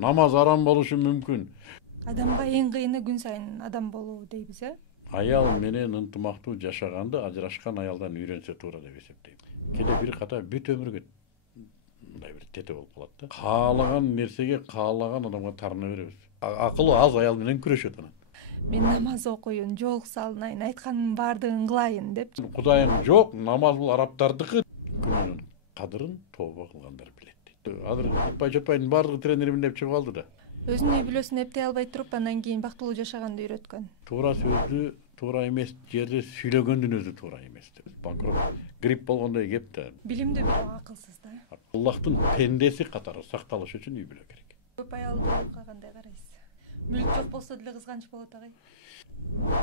Намаз арам болушу мүмкүн. Адамга эң кыйыны күн сайын адам болуу дейбиз, Аял менен ынтымактуу жашаганды ажырашкан аялдан үйрөнсө туура деп эсептейм. Кээде бир ката бүт өмүргө мындай бир тете болуп калат да. Каалаган нерсеге каалаган адамга тарына беребиз. Акылы аз аял менен күрөшөт анан. мен намаз окуйун, жоолук салынайын, айтканымдын баардыгын кылайын деп. Кудайым жок, намаз бул арабтардыкы. Күнөөнүн кадырын тооба кылгандар билет дейт. Азыр Ипай Чотбайдын баардыгы тренерим деп чыгып алды да. Өзүнүн үй бүлөсүн эптей албай туруп, андан кийин бактылуу жашаганды үйрөткөн. Туура сөздү туура эмес жерде сүйлөгөндүн өзү туура эмес. Банкрот грипп болгондой кеп да. Билимдүү бирок акылсыз да. Аллахтын пендеси катары сакталыш үчүн үй бүлө керек. Көп аялдыкка кандай карайсыз? Мүлк жок болсо деле кызганыч болот агай.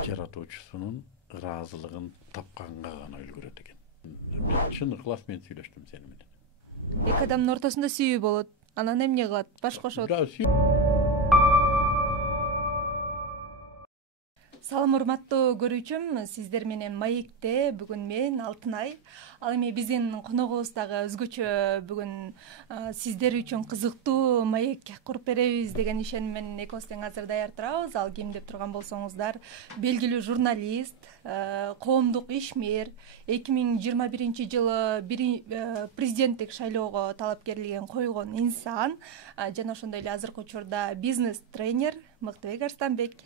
Жаратуучусунун ыраазылыгын тапканга гана үлгүрөт экен. Мен чын ыклас менен сүйлөштүм сени менен. Эки адамдын ортосунда сүйүү болот. Анан эмне кылат? Баш кошот. Салам урматтуу көрүүчүм, сиздер менен Маекте бүгүн мен Алтынай. Ал эми биздин коногубуз дагы өзгөчө бүгүн сиздер үчүн кызыктуу маек куруп беребиз деген ишеним менен экөөбүз тең азыр даяр турабыз. Ал ким деп турган болсоңуздар, белгилүү журналист, коомдук ишмер, 2021-жылы президенттик шайлоого талапкерлигин койгон инсан жана ошондой эле азыркы учурда бизнес тренер Мыктыбек Арстанбек.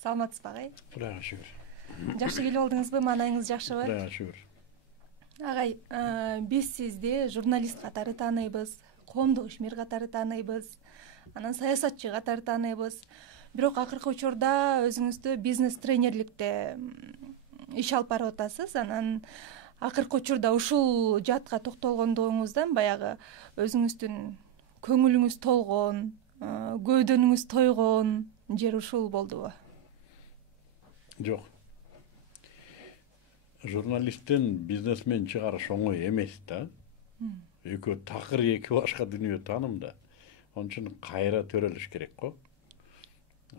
Саламатсызбы агай? Кудайга шүгүр. Жакшы келип алдыңызбы? Маанайыңыз жакшыбы? Кудайга шүгүр. Агай, биз сизди журналист катары тааныйбыз, коомдук ишмер катары тааныйбыз, анан саясатчы катары тааныйбыз. Бирок акыркы учурда өзүңүздү бизнес тренерликте иш алып барып атасыз. Анан акыркы учурда ушул жаатка токтолгондугуңуздан баягы өзүңүздүн көңүлүңүз толгон, көөдөнүңүз тойгон жер ушул болдубу? Жок. Журналисттен бизнесмен чыгарыш оңой эмес да. Экөө такыр эки башка дүнүйө тааным да. Onun үчүн кайра төрөлүш керек го.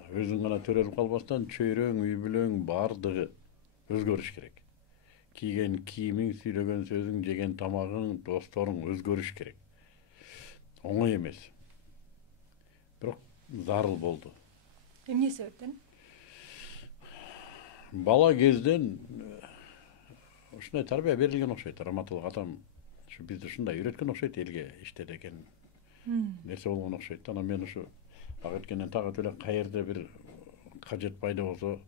Өзүң гана төрөлүп калбастан чөйрөң, үй бүлөң баардыгы өзгөрүш керек. Кийген кийимиң, сүйлөгөн сөзүң, жеген тамагың, досторуң өзгөрүш керек. Оңой эмес. Бирок зарыл болду. Эмне себептен? Бала кезден ушундай тарбия берилген окшойт. Раматылык атам ушу бизди ушундай үйрөткөн окшойт, элге иште деген нерсе болгон окшойт. Анан мен ушу ак эткенден так эле каерде бир кажет пайда болсо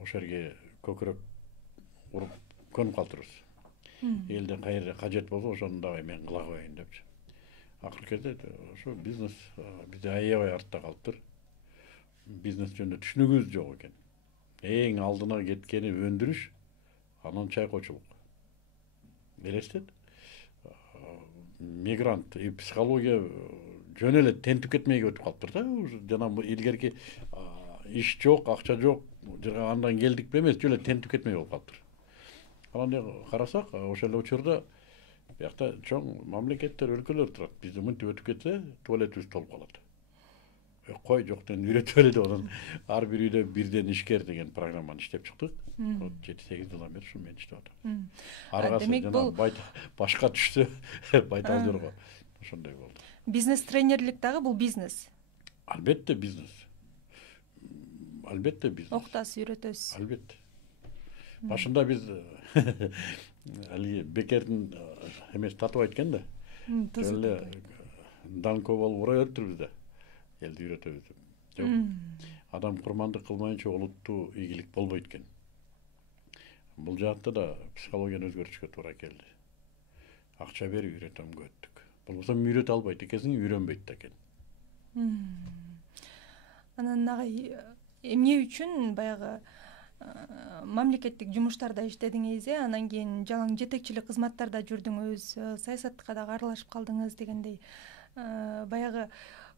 ошол жерге көкүрөк уруп көнүп калтырбыз. Элде каерде кажет болсо ошону дагы мен кыла коеюн депчи. Акыркы кезде ошо бизнес бизде аябай артта калыптыр. Бизнес жөнүндө түшүнүгүбүз жок экен. Эң алдына кеткени өндүрүш, анан чайкоочулук. Элестет. Мигрант, психология жөн эле тентип кетмейге өтүп калыптыр да. Жана илгерки иш жок, акча жок, жырга андан келдикпи эмес, жөн эле тентип кетмей болуп калыптыр. Анан карасак, ошол эле учурда биякта чоң мамлекеттер, өлкөлөр турат. Бизде мынтип өтүп кетсе, туалетибиз толуп калат. Кой жоктон үйрөтөлү деп анан ар бир үйдө бирден ишкер деген программаны иштеп чыктык. 7-8 жылдан бери ушу мен иштеп атам. Аргасы жана башка түшсө байтал жорго ошондой болду. Бизнес тренерлик дагы бул бизнес. Албетте бизнес. Албетте бизнес. Окутасыз, үйрөтөсүз. Албетте. Башында биз али Бекердин эмес татып айткан да. Эле данко болуп ура өттүрбүз да. Элди үйрөтөбүз. Жок. Адам курмандык кылмайынча олуттуу ийгилик болбойт экен. Бул жаатта да психологияны өзгөртүшкө туура келди. Акча берип үйрөтөм көттүк. Болбосо үйрөтө албайт экенсиң, үйрөнбөйт да экен. Анан агай эмне үчүн баягы мамлекеттик жумуштарда иштедиңиз, анан кийин жалаң жетекчилик кызматтарда жүрдүңүз, саясатка дагы аралашып калдыңыз дегендей. Баягы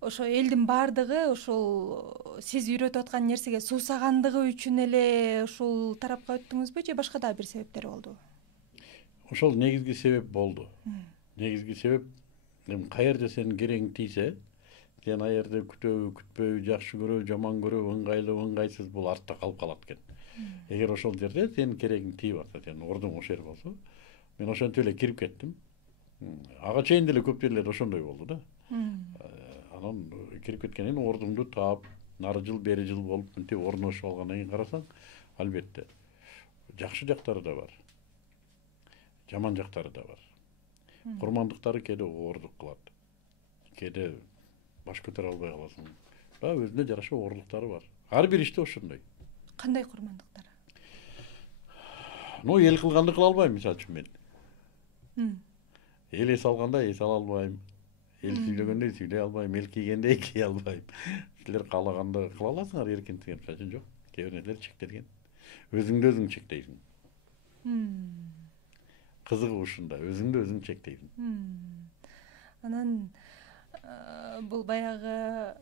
ошо элдин баардыгы ушул сиз үйрөтүп аткан нерсеге суусагандыгы үчүн эле ушул тарапка өттүңүзбү же башка дагы бир себептер болдубу? Ошол негизги себеп болду. Негизги себеп каерде сенин керең тийсе, сен ал жерде күтөбү, күтпөйбү, жакшы көрөбү, жаман көрөбү, ыңгайлуу, ыңгайсыз бул артта калып калат экен. Эгер ошол жерде сенин керегиң тийип атса, сенин ордуң ошол жер болсо, мен ошентип эле кирип кеттим. Ага чейин деле көп жерлерде ошондой болду да. анан кирип кеткенден кийин ордуңду таап нары жыл бери жыл болуп мынтип орношуп алгандан кийин карасаң, албетте жакшы жактары да бар, жаман жактары да бар. Курмандыктары кээде оордук кылат, кээде баш көтөрө албай каласың. Өзүнө жараша оорлуктары бар. Ар бир иште ошондой. Кандай курмандыктар? Эл кылганды кыла албайм, мисалы үчүн мен. Эл эс алганда эс ала албайм. Эл сүйлөгөндө сүйлөй албайм, эл кийгенде кие албайм. Силер каалаганды кыла аласыңар, эркиндик, мисалы үчүн жок. Кээ бир нерселер чектелген. Өзүңдү өзүң чектейсиң. Кызыгы ушунда, өзүңдү өзүң чектейсиң. Анан бул баягы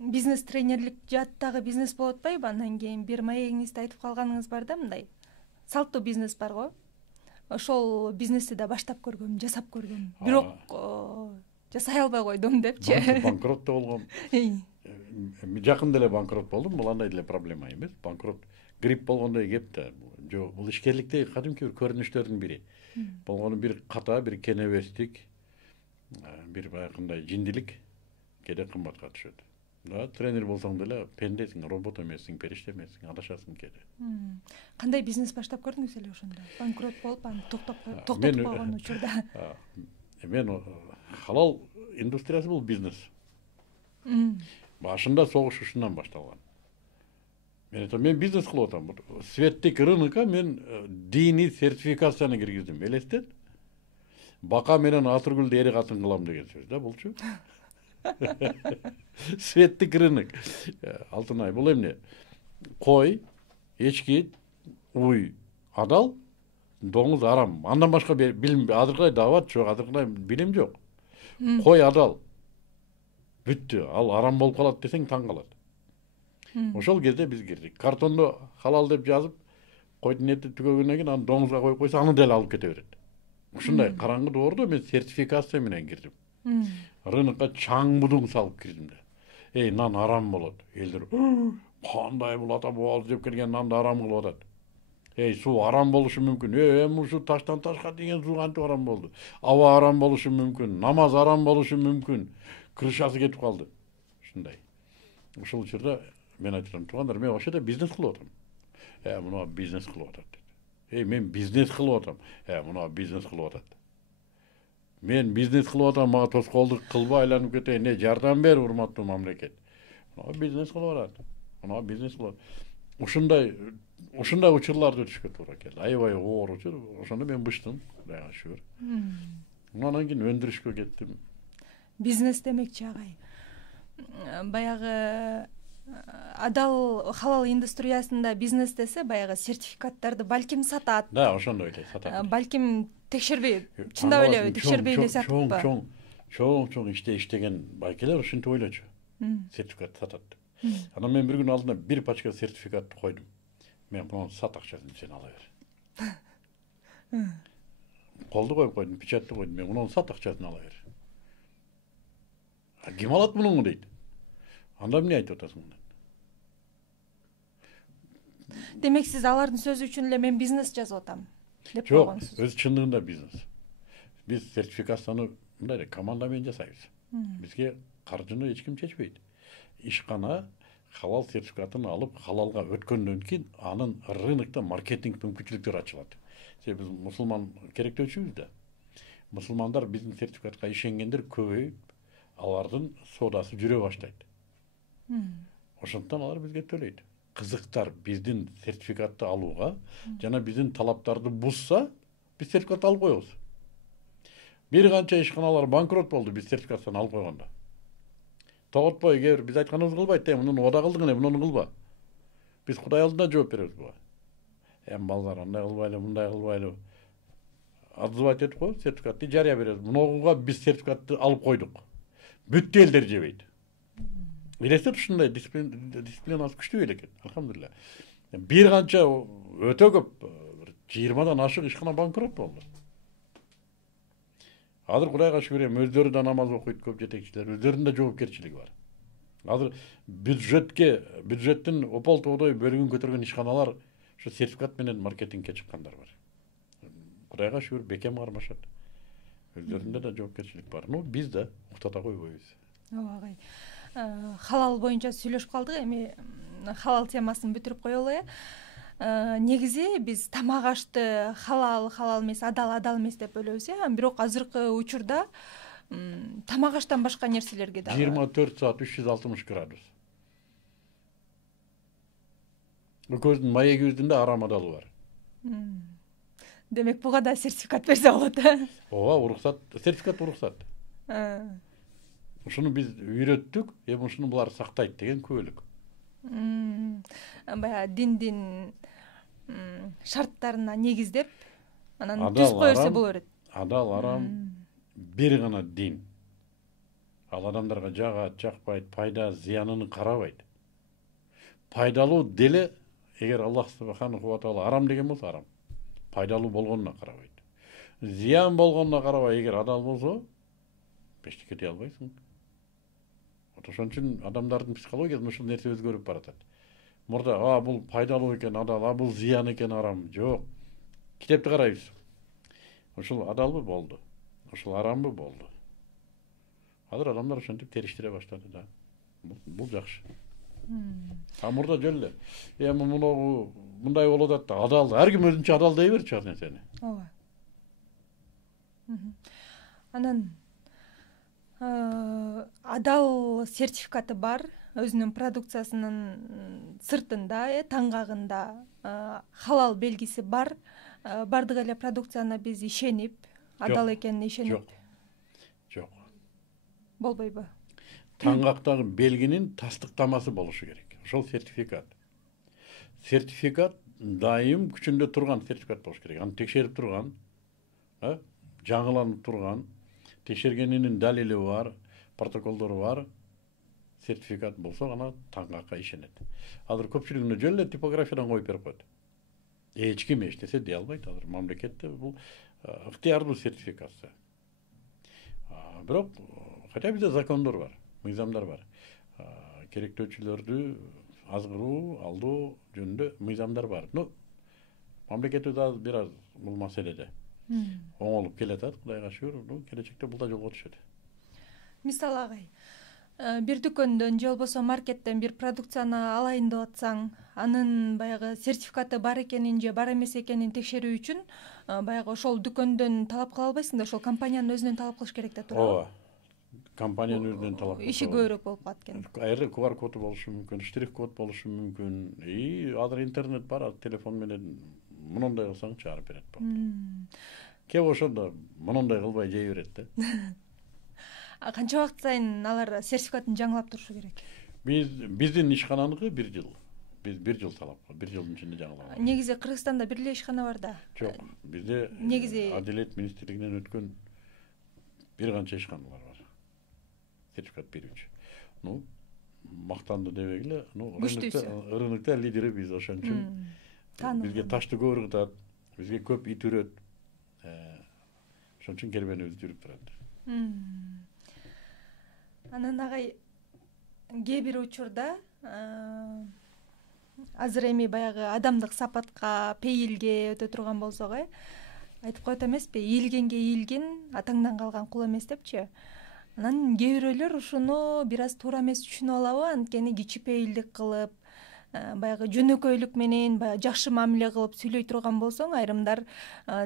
бизнес тренерлик жааттагы бизнес болуп атпайбы? Андан кийин бир маегиңизде айтып калганыңыз бар да, мындай салттуу бизнес бар го. Ошол бизнести да баштап көргөм, жасап көргөм. Бирок жасай албай койдум депчи. Банкрот да болгом. Жакында эле банкрот болдум. Бул андай деле проблема эмес. Банкрот грипп болгондой кеп да. Жок, бул ишкерликтеги кадимки бир көрүнүштөрдүн бири. Болгону бир ката, бир кенебестик, бир баягындай жиндилик кээде кымбатка түшөт. Тренер болсоң деле пендесиң, робот эмессиң, периште эмессиң, адашасың кээде. Кандай бизнес баштап көрдүңүз эле ошондо? Банкрот болуп, анан токтоп койгон учурда. Мен халал индустриясы бул бизнес. Башында согуш ушундан башталган. Мен бизнес кылып атам. Светтик рынокко мен диний сертификацияны киргиздим. Элестет? Бака менен Атыргүлдү эри катын кылам деген сөз да булчу. Светтик рынок. Алтынай, бул эмне? Кой, эчки, уй, адал, доңуз арам. Андан башка билим азыркылай даават жок, азыркылай билим жок. Кой адал. Бүттү. Ал арам болуп калат десең таң калат. Ошол кезде биз кирдик. Картондо халал деп жазып, койдун эти түгөгөндөн кийин аны доңузга коюп койсо, аны деле алып кете берет. Ушундай караңгы доордо мен сертификация менен кирдим. Рынокко чаң будуң салып кирдим да. Нан арам болот. Элдер кандай бул ата бул жеп келген нанды арам кылып атат. Суу арам болушу мүмкүн. Эми ушу таштан ташка деген суу кантип арам болду? Аба арам болушу мүмкүн, намаз арам болушу мүмкүн. Крышасы кетип калды. Ушундай. Ошол учурда мен айтам, туугандар, мен ошо жерде бизнес кылып атам. Мына бизнес кылып атат. Мен бизнес кылып атам. Мына бизнес кылып атат. Мен бизнес кылып атам, мага тоскоолдук кылбай айланып кетейин. Жардам бер, урматтуу мамлекет. Мына бизнес кылып атат. Мына бизнес кылып. Ушундай учурларды өтүшкө туура келди. Аябай оор учур. Ошондо мен быштым, Кудайга шүгүр. Анан кийин өндүрүшкө кеттим. Бизнес демекчи агай. Баягы адал халал индустриясында бизнес десе, баягы сертификаттарды балким сатат. Да, ошондой эле сатат. Балким текшербей, чындап эле текшербей эле сатпа. Чоң иште иштеген байкелер ушинтип ойлочу. Сертификат сатат. Анан мен бир күн алдына бир пачка сертификатты койдум. Мен муну сат, акчасын сен ала бер. Колду коюп койдум, печатты койдум. Мен муну сат, акчасын ала бер. Ким алат муну дейт. Анда эмне айтып атасың? Демек сиз алардын сөзү үчүн эле мен бизнес жазып атам деп Жок, койгонсуз. өз чындыгында бизнес. Биз сертификацияны мындай команда менен жасайбыз. Бизге каржыны эч ким чечпейт. Ишкана халал сертификатын алып, халалга өткөндөн кийин анын рынокто маркетинг мүмкүнчүлүктөрү ачылат. Себеби биз мусулман керектөөчүбүз да. Мусулмандар биздин сертификатка ишенгендер көбөйүп, алардын соодасы жүрө баштайт. Ошондон алар бизге төлөйт. Кызыктар биздин сертификатты алууга жана биздин талаптарды бузса, биз сертификат алып коебуз. Бир канча ишканалар банкрот болду биз сертификаттан алып койгондо. Тоготпой кээ бир биз айтканыбызды кылбайт, муну ода кылдың, муну кылба. Биз Кудай алдында жооп беребиз буга. Балдар, андай кылбайлы, мындай кылбайлы. Отзывать этип коебуз, сертификатты жарыя беребиз. Мунуга биз сертификатты алып койдук. Бүт элдер жебейт. Элестет, ушундай дисциплинасы күчтүү экен, алхамдулилля. Бир канча өтө көп, 20дан ашык ишкана банкрот болду. Азыр Кудайга шүгүр, өздөрү да намаз окуйт, көп жетекчилер, өздөрүнүн да жоопкерчилиги бар. Азыр бюджеттин опол тоодой бөлүгүн көтөргөн ишканалар ушу сертификат менен маркетингке чыккандар бар. Кудайга шүгүр, бекем кармашат. Өздөрүндө да жоопкерчилик бар. Биз да уктата койбойбуз. ооба агай. Халал боюнча сүйлөшүп калдык, эми халал темасын бүтүрүп коелу негизи биз тамак ашты халал эмес, адал эмес деп бөлөбүз бирок азыркы учурда тамак аштан башка нерселерге дагы 24 saat 360 gradus. Көздүн маегибиздин да арам адалы бар. Демек буга да сертификат берсе болот. Ооба, уруксат, сертификат уруксат. Ушуну биз үйрөттүк, эми ушуну булар сактайт деген күбөлүк. Баягы диндин шарттарына негиздеп, анан түзүп койсо боло берет. Адал арам бир гана дин. Ал адамдарга жагат, жакпайт, пайда, зыянын карабайт. Пайдалуу деле эгер Аллах субханаху ва таала арам деген болсо арам. Пайдалуу болгонуна карабайт. Зыян болгонуна карабай, эгер адал болсо, бештикке дей албайсың. Ошон үчүн адамдардын психологиясында ушул нерсе өзгөрүп баратат. Мурда бул пайдалуу экен адал, бул зыян экен арам. Жок. Китепти карайбыз. Ушул адалбы болду. Ушул арамбы болду. Азыр адамдар ошентип териштире баштады да. Бул жакшы. Мурда жөн эле. Эми мындай болуп атат да, адал, ар ким өзүнчө адал дей берчү ар нерсени. Ооба. Анан адал сертификаты бар, өзүнүн продукциясынын сыртында, таңгагында халал белгиси бар. Бардык эле продукцияна биз ишенип, адал экенине ишенип. Жок. Болбойбу? Таңгактагы белгинин тастыктамасы болушу керек. Ошол сертификат. Сертификат дайым күчүндө турган сертификат болуш керек. Аны текшерип турган, жаңыланып турган, текшергенинин далили бар, протоколдору бар. Сертификат болсо гана таңгакка ишенет. Азыр көпчүлүгүнө жөн эле типографиядан коюп берип коет. Эч ким эчтесе дей албайт. Азыр мамлекетте бул ыктыярдуу сертификация. Бирок хотя бизде закондор бар, мыйзамдар бар. Керектөөчүлөрдү азгыруу, алдоо жөнүндө мыйзамдар бар. Мамлекетибиз азыр бир аз бул маселеде оңолуп келатат, Кудайга шүгүр. Келечекте бул да жолго түшөт. Мисалы агай, бир дүкөндөн же болбосо маркеттен бир продукцияны алайын деп атсаң, анын баягы сертификаты бар экенин же бар эмес экенин текшерүү үчүн баягы ошол дүкөндөн талап кыла албайсың да, ошол компаниянын өзүнөн талап кылыш керек да туурабы? Ооба. Компаниянын өзүнөн талап кылса. Иши көбүрөөк болуп калат экен. QR коду болушу мүмкүн, штрих-код болушу мүмкүн. Азыр интернет бар, телефон менен мындай кылсаң чыгарып берет болот. Кеп ошондо мындай кылбай жей берет да. Канча убакыт сайын алар сертификатын жаңылап турушу керек? Биздин ишкананыкы 1 жыл. Биз 1 жыл талап кылып, 1 жылдын ичинде жаңылабыз. Негизи Кыргызстанда бир эле ишкана бар да. Жок, бизде негизи Адилет министрлигинен өткөн бир канча ишканалар бар. Сертификат берүүчү. Мактанды дебегиле, рынокто лидери биз, ошон үчүн бизге ташты көп ыргытат, бизге көп ит үрөт. Ошон үчүн кербенибиз жүрүп турат. Анан агай, кээ бир учурда азыр эми баягы адамдык сапатка, пейилге өтө турган болсок, айтып коет эмеспи, ийилгенге ийилген атаңдан калган кул эмес депчи. Анан кээ бирөөлөр ушуну бир аз туура эмес түшүнүп алабы, анткени кичипейилдик кылып, баягы жөнөкөйлүк менен баягы жакшы мамиле кылып сүйлөй турган болсоң, айрымдар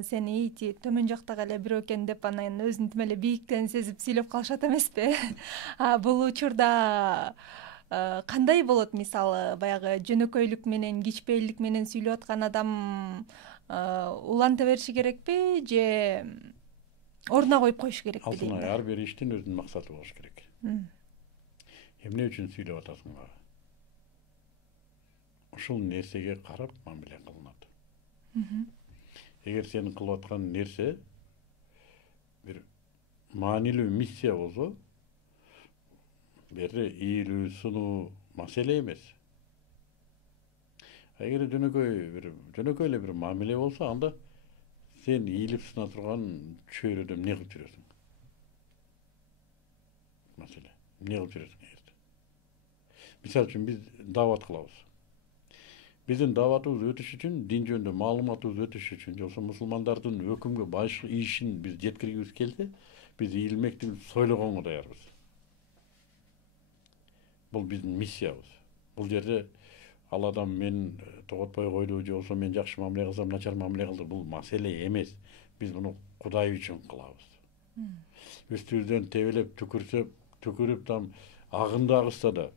сени төмөн жактагы эле бирөө экен деп анан өзүн тим эле бийиктен сезип сүйлөп калышат эмеспи? Бул учурда кандай болот, мисалы, баягы жөнөкөйлүк менен, кичпейилдик менен сүйлөп аткан адам уланта бериши керекпи же ордуна коюп коюш керекпи дейм да? Ар бир иштин өзүнүн максаты болуш керек. Эмне үчүн сүйлөп атасың? Ушул нерсеге карап мамиле кылынат. Эгер сенин кылып аткан нерсе бир маанилүү миссия болсо, бери ийилүү, сунуу маселе эмес. Эгер жөнөкөй эле бир мамиле болсо, анда сен ийилип суна турган чөйрөдө эмне кылып жүрөсүң? Маселе, эмне кылып жүрөсүң? Мисалы үчүн биз даават кылабыз. Биздин дааватыбыз өтүш үчүн, дин жөнүндө маалыматыбыз өтүш үчүн, же болбосо мусулмандардын өкүмгө ишин биз жеткиргибиз келсе, биз ийилмекти сойлогонго даярбыз. бул биздин миссиябыз. Бул жерде ал адам мен тоготпой койду же болбосо мен жакшы мамиле кылсам начар мамиле кылды, бул маселе эмес. Биз муну Кудай үчүн кылабыз. Үстүбүздөн тебелеп түкүрүп там агынды агышса да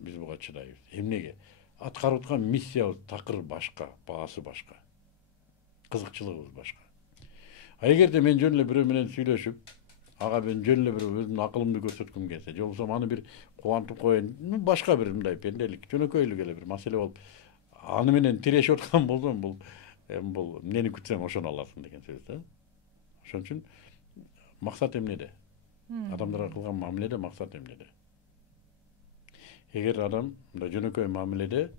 биз буга чыдайбыз. Эмнеге? Аткарып аткан миссиябыз такыр башка, баасы башка. Кызыкчылыгыбыз башка. А эгерде мен жөн эле бирөө менен сүйлөшүп, ага мен жөн эле бир өзүмдүн акылымды көрсөткүм келсе, же болбосо аны бир кубантып коеюн, башка бир мындай пенделик, жөнөкөйлүк эле бир маселе болуп, аны менен тирешип аткан болсом, бул эмнени күтсөң ошону аласың деген сөз да. Ошон үчүн максат эмнеде? Адамдарга кылган мамиледе максат эмнеде? Эгер адам мындай жөнөкөй мамиледе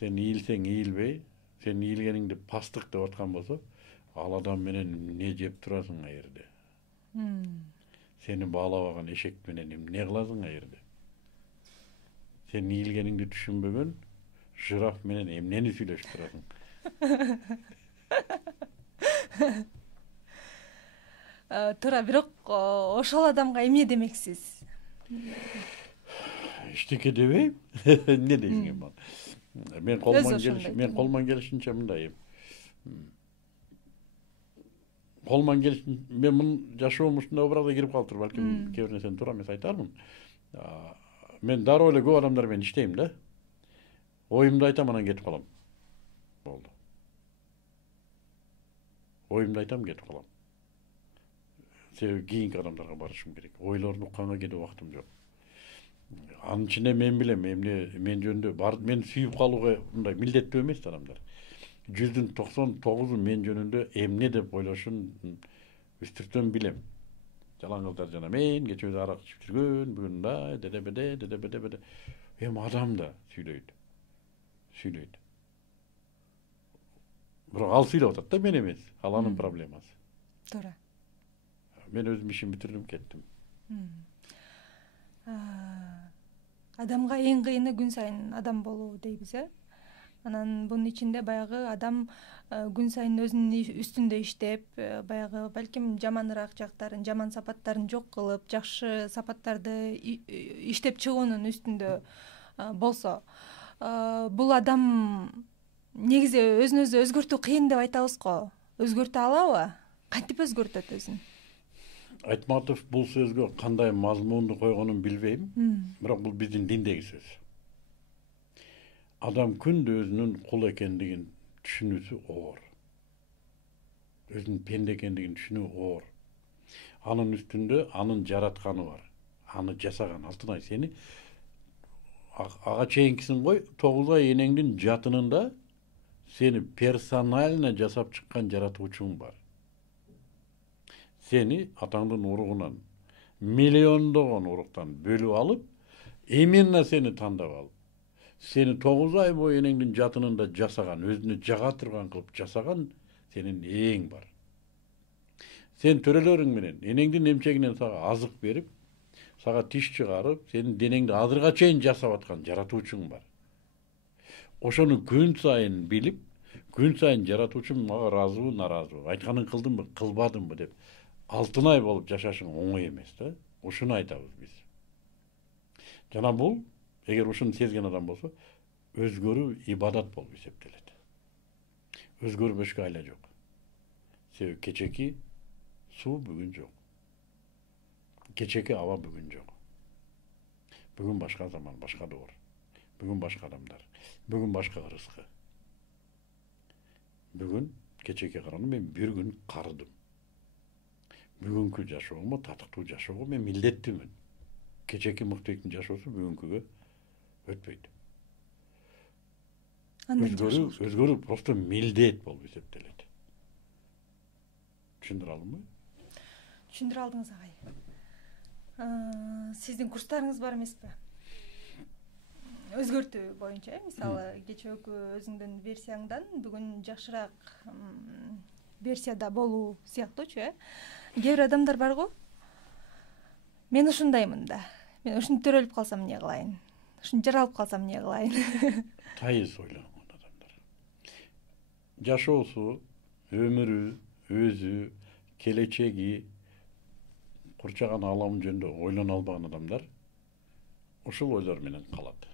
сен ийилсең ийилбей, сен ийилгениңди пастык деп аткан болсо, ал адам менен эмне жеп турасың а жерде? Сени баалабаган эшек менен эмне кыласың а жерде? Сен ийилгениңди түшүнбөгөн жираф менен эмнени сүйлөшүп турасың? Туура, бирок ошол адамга эмне демексиз? Эчтеке дебейм. Эмне дейсиң эми? Мен колуман келишинче мындай. Колуман келишинче мен мун жашоом ушундай образга кирип калыптыр, балким кээ бир нерсени туура эмес айтармын. Мен дароо эле көп адамдар менен иштейм да. Оюмду айтам, анан кетип калам. Болду. Оюмду айтам, кетип калам. Себеби кийинки адамдарга барышым керек. Ойлорун укканга кетип убактым жок. Анын ичинде мен билем, эмне мен жөнүндө мен сүйүп калууга мындай милдеттүү эмес адамдар. 199'u мен жөнүндө эмне деп ойлошун үстүртөн билем. Жалаң кыздар жана мен кечээ арак ичип жүргөн, бүгүн мындай деде. Эми адам да сүйлөйт. Бирок ал сүйлөп атат да, мен эмес. Ал анын проблемасы. Туура. Мен өзүм ишимди бүтүрдүм, кеттим. Адамга эң кыйыны күн сайын адам болуу дейбиз, Анан бунун ичинде баягы адам күн сайын өзүнүн үстүндө иштеп, баягы балким жаманыраак жактарын, жаман сапаттарын жок кылып, жакшы сапаттарды иштеп чыгуунун үстүндө болсо, бул адам негизи өзүн өзү өзгөртүү кыйын деп айтабыз го. Өзгөртө алабы? Кантип өзгөртөт өзүн? Айтматов бул сөзгө кандай мазмунду койгонун билбейм, бирок бул биздин диндеги сөз. Адам күндө өзүнүн кул экендигин түшүнүүсү оор. Өзүнүн пенде экендигин түшүнүү оор. Анын үстүндө анын жаратканы бар. Аны жасаган Алтынай сени ага чейинкисин кой, 9 ай энеңдин жатынында сени персонально жасап чыккан жаратуучуң бар. Сени атаңдын уругунан, миллиондогон уруктан бөлүп алып, именно сени тандап алып, сени 9 ай бою энеңдин жатынында жасаган, өзүнө жага турган кылып жасаган сенин эң бар. Сен төрөлөрүң менен энеңдин эмчегинен сага азык берип, сага тиш чыгарып, сенин денеңди азырга чейин жасап аткан жаратуучуң бар. Ошону күн сайын билип, күн сайын жаратуучум мага ыраазыбы, нараазыбы, айтканын кылдымбы, кылбадымбы деп Алтынай болуп жашашың оңой эмес да. Ушуну айтабыз биз. Жана бул, эгер ушуну сезген адам болсо, өзгөрүү ибадат болуп эсептелет. Өзгөрбөшкө айла жок. Себеби кечеки суу бүгүн жок. Кечеки аба бүгүн жок. Бүгүн башка заман, башка доор. Бүгүн башка адамдар. Бүгүн башка ырыскы. Бүгүн кечеке караганда мен бир күн карыдым. Бүгүнкү жашоомо, татыктуу жашоого мен милдеттүүмүн. Кечеки мыктыктын жашоосу бүгүнкүгө өтпөйт. Өзгөрүү просто милдет болуп эсептелет. Түшүндүрө алдымбы? Түшүндүрө алдыңыз, агай. Сиздин курстарыңыз бар эмеспи? Өзгөртүү боюнча, мисалы, кечээкү өзүңдүн версияңдан бүгүн жакшыраак версияда болуу сыяктуучу, Кээ бир адамдар бар го. Мен ушундаймын да. Мен ушинтип төрөлүп калсам эмне кылайын? Ушинтип жаралып калсам эмне кылайын? Тайыз ойлонгон адамдар. Жашоосу, өмүрү, өзү, келечеги, курчаган аламы жөнүндө ойлоно албаган адамдар ушул ойлор менен калат.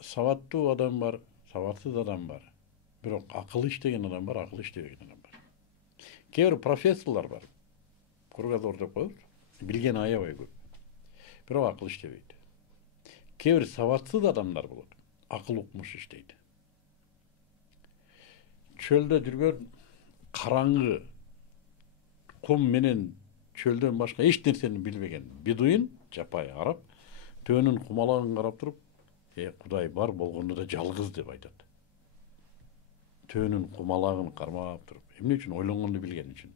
Сабаттуу адам бар, сабатсыз адам бар. Бирок акыл иштеген адам бар, акыл иштебеген адам бар. Кээ бир профессорлор бар. Кругозор деп коебуз. Билген аябай көп. Бирок акыл иштебейт. Кээ бир сабатсыз адамдар болот. Акыл укмуш иштейт. Чөлдө жүргөн караңгы кум менен чөлдөн башка эч нерсени билбеген бедуин жапай карап, төөнүн кумалагын карап туруп, Кудай бар болгондо да жалгыз деп айтат. Төөнүн кумалагын кармап туруп, эмне үчүн ойлонгонду билген үчүн.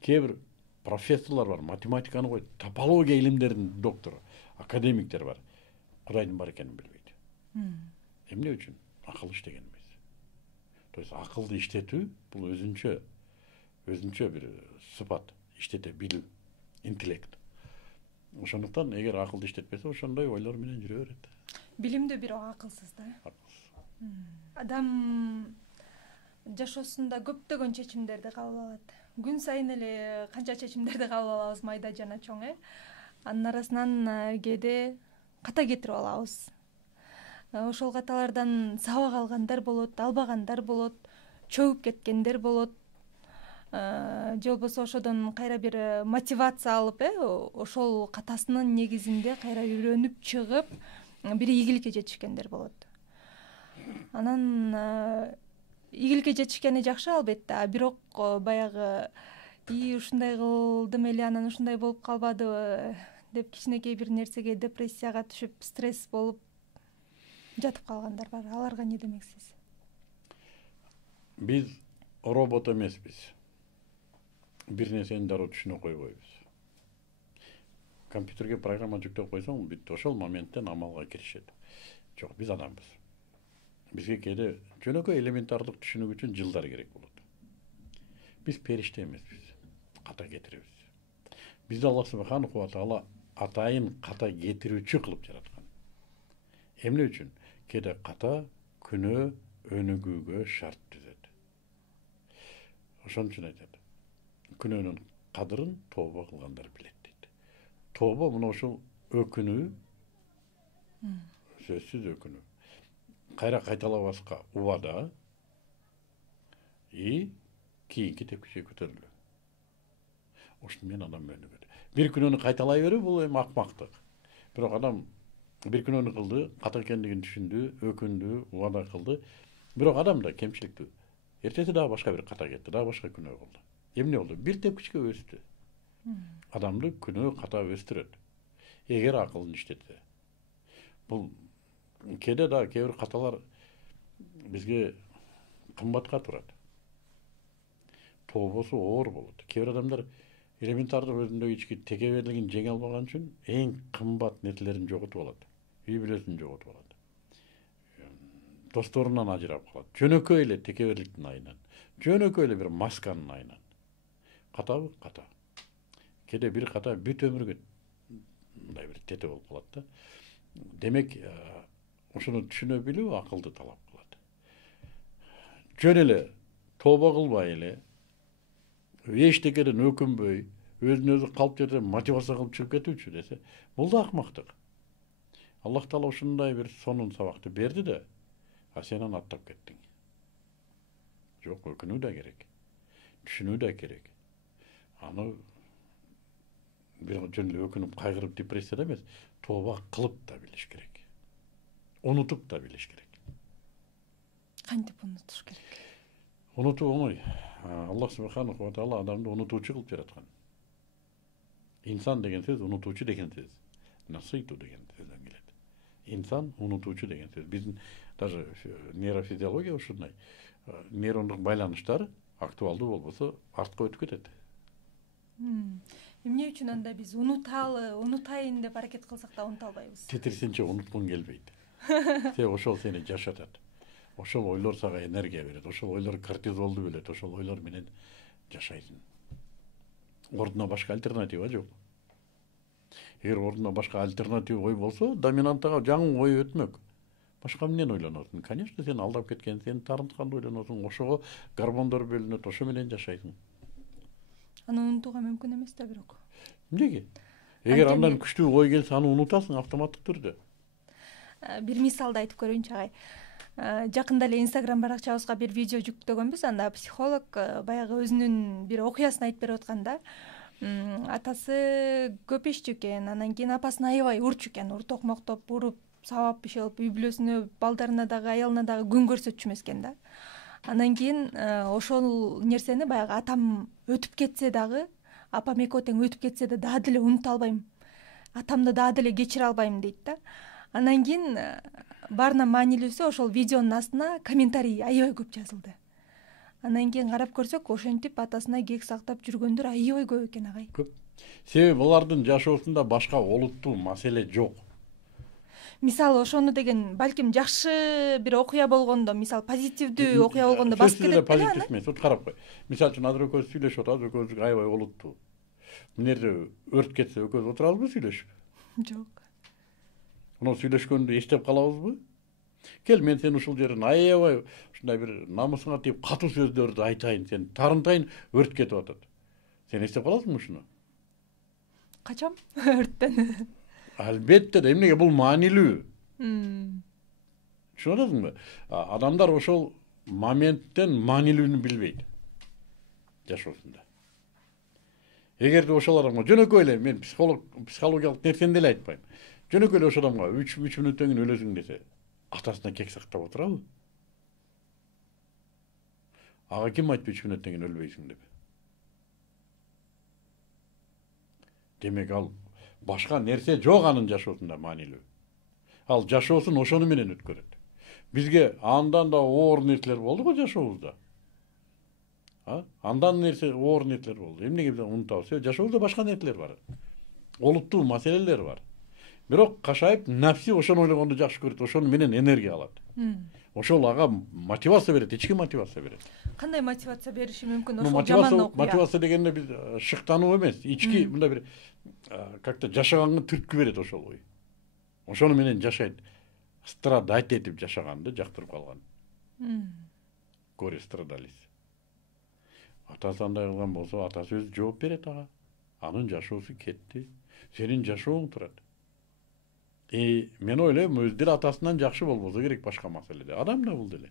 Кээ бир профессорлор бар, математиканы койду, топология илимдеринин доктору, академиктер бар. Кудайдын бар экенин билбейт. Эмне үчүн? Акыл иштеген эмес. То есть акылды иштетүү бул өзүнчө бир сыпат, иштете билүү, интеллект. Ошондуктан эгер акылды иштетпесе, ошондой ойлор менен жүрө берет. Билимдүү бирок акылсыз да. Адам жашоосунда көптөгөн чечимдерди кабыл алат. Күн сайын эле канча чечимдерди кабыл алабыз, майда жана чоң, Анын арасынан кээде ката кетирип алабыз. Ошол каталардан сабак алгандар болот, албагандар болот, чөгүп кеткендер болот. Же болбосо ошодон кайра бир мотивация алып, ошол катасынын негизинде кайра үйрөнүп чыгып, бир ийгиликке жетишкендер болот. Анан ийгиликке жетишкени жакшы албетте, бирок баягы ушундай кылдым эле, анан ушундай болуп калбадыбы деп кичинекей бир нерсеге депрессияга түшүп, стресс болуп жатып калгандар бар. Аларга эмне демексиз? Биз робот эмеспиз. Бир нерсени дароо түшүнө койбойбуз. Компьютерге программа жүктөп койсоң, бүт ошол моменттен амалга киришет. Жок, биз адамбыз. Бизге кээде жөнөкөй элементардык түшүнүк үчүн жылдар керек болот. Биз периште эмеспиз. Ката кетиребиз. Бизди Аллах субханаху ва таала атайын ката кетирүүчү кылып жараткан. Эмне үчүн? Кээде ката күнөө өнүгүүгө шарт түзөт. Ошон үчүн айтат. Күнөөнүн кадырын тооба кылгандар билет дейт. Тооба мына ошол өкүнүү, сөзсүз өкүнүү. Кайра кайталабаска убада кийинки тепкиче көтөрүлүү. Ошону менен адам өнүгөт. Бир күнөөнү кайталай берүү бул эми акмактык. Бирок адам бир күнөөнү кылды, ката экендигин түшүндү, өкүндү, убада кылды. Бирок адам да кемчиликтүү. Эртеси дагы башка бир ката кетти, дагы башка күнөө кылды. Эмне болду? Бир тепкичке өстү. Адамды күнөө ката өстүрөт. Эгер акылын иштетсе. Бул кээде да кээ бир каталар бизге кымбатка турат. Тообосу оор болот. Кээ бир адамдар элементардык өзүндөгү ички текеберлигин жеңе албаган үчүн эң кымбат нерселерин жоготуп алат. Үй бүлөсүн жоготуп алат. Досторунан ажырап калат. Жөнөкөй эле текеберликтин айынан. Жөнөкөй эле бир масканын айынан. Катабы? Ката. Кээде бир ката бүт өмүргө мындай бир тете болуп калат да. Демек, ошону түшүнө билүү акылды талап кылат. Жөн эле тооба кылбай эле, эчтекеден өкүнбөй, өзүн өзү калп жерде мотивация кылып чыгып кетүүчү десе, бул да акмактык. Аллах таала ушундай бир сонун сабакты берди да, сен аны аттап кеттиң. Жок, өкүнүү да керек. Түшүнүү да керек. Аны бир жөн эле өкүнүп, кайгырып, депрессияда эмес, тооба кылып да билиш керек. Унутуп да билиш керек. Кантип унутуш керек? Унутуу оңой. Аллах субханаху ва таала адамды унутуучу кылып жараткан. Инсан деген сөз унутуучу деген сөз. Насыйту деген сөздөн келет. Инсан унутуучу деген сөз. Биздин даже нейрофизиология ушундай. Нейрондук байланыштар актуалдуу болбосо артка өтүп кетет. Эмне үчүн анда биз унутайын деп аракет кылсак да унута албайбыз? Тетирсинче унуткуң келбейт. Ошол сени жашатат. Ошол ойлор сага энергия берет. Ошол ойлор кортизолду бөлөт. Ошол ойлор менен жашайсың. Ордуна башка альтернатива жок. Эгер ордуна башка альтернатива ой болсо, доминантага жаңы ой өтмөк. Башка эмнени ойлоносуң? Конечно, сен алдап кеткен, сен тарынтканды ойлоносуң. Ошого гормондор бөлүнөт, ошо менен жашайсың. Аны унутууга мүмкүн эмес да бирок. Эмнеге? Эгер Анткени- андан күчтүү ой келсе аны унутасың автоматтык түрдө. Бир мисалды айтып көрөйүнчү агай. Жакында эле Instagram баракчабызга бир видео жүктөгөнбүз. Анда психолог баягы өзүнүн бир окуясын айтып берип атканда, атасы көп ишчү экен, анан кийин апасын аябай урчу экен, уртокмоктоп уруп, сабап иш алып, үй бүлөсүнө, балдарына дагы, аялына дагы күн көрсөтчү эмес экен да. Андан кийин ошол нерсени баягы атам өтүп кетсе дагы, апам экөө тең өтүп кетсе да дагы деле унута албайм, атамды дагы деле кечире албайм дейт да. Андан кийин баарынан маанилүүсү ошол видеонун астына комментарий аябай көп жазылды. Андан кийин карап көрсөк, ошентип атасына кек сактап жүргөндөр аябай көп экен агай. Көп. Себеби булардын жашоосунда башка олуттуу маселе жок. Мисалы ошону деген балким жакшы бир окуя болгондо, мисалы позитивдүү окуя болгондо басып кетет беле позитив эмес. Вот карап кой. Мисалы үчүн азыр экөөбүз сүйлөшүп атабыз, экөөбүз аябай олуттуу. Мына жерде өрт кетсе экөөбүз отурабызбы сүйлөшүп? Жок. Мына сүйлөшкөндү эстеп калабызбы? Кел, мен сени ушул жерден аябай ушундай бир намысыңа тийип катуу сөздөрдү айтайын, сени тарынтайын, өрт кетип атат. Сен эстеп каласыңбы ушуну? Качам өрттөн. Албетте да, эмнеге бул маанилүү. Түшүнүп атасыңбы? Адамдар ошол моменттен маанилүүнү билбейт жашоосунда. Эгерде ошол адамга жөнөкөй эле, мен психологиялык нерсени деле айтпайм. Жөнөкөй эле ошол адамга 3 мүнөттөн кийин өлөсүң десе, атасына кек сактап отурабы? Ага ким айтты 3 мүнөттөн кийин өлбөйсүң деп? Демек ал башка нерсе жок анын жашоосунда маанилүү. Ал жашоосун ошону менен өткөрөт. Бизге андан да оор нерселер болду го жашообузда. Андан оор нерселер болду. Эмнеге биз унутабыз? Жашообузда башка нерселер бар. Олуттуу маселелер бар. Бирок кашайып нафси ошону ойлогонду жакшы көрөт, ошону менен энергия алат. Ошол ага мотивация берет, ички мотивация берет. Кандай мотивация бериши мүмкүн ошол жаман окуя? Мотивация дегенде биз шыктануу эмес, ички мындай бир как-то жашаганга түрткү берет ошол ой. Ошону менен жашайт. Страдать этип жашаганды жактырып калган. Горе страдались. Атасы андай кылган болсо, атасы өзү жооп берет ага. Анын жашоосу кетти. Сенин жашооң турат. Мен ойлойм, өзү деле атасынан жакшы болбосо керек башка маселеде. Адам да бул деле.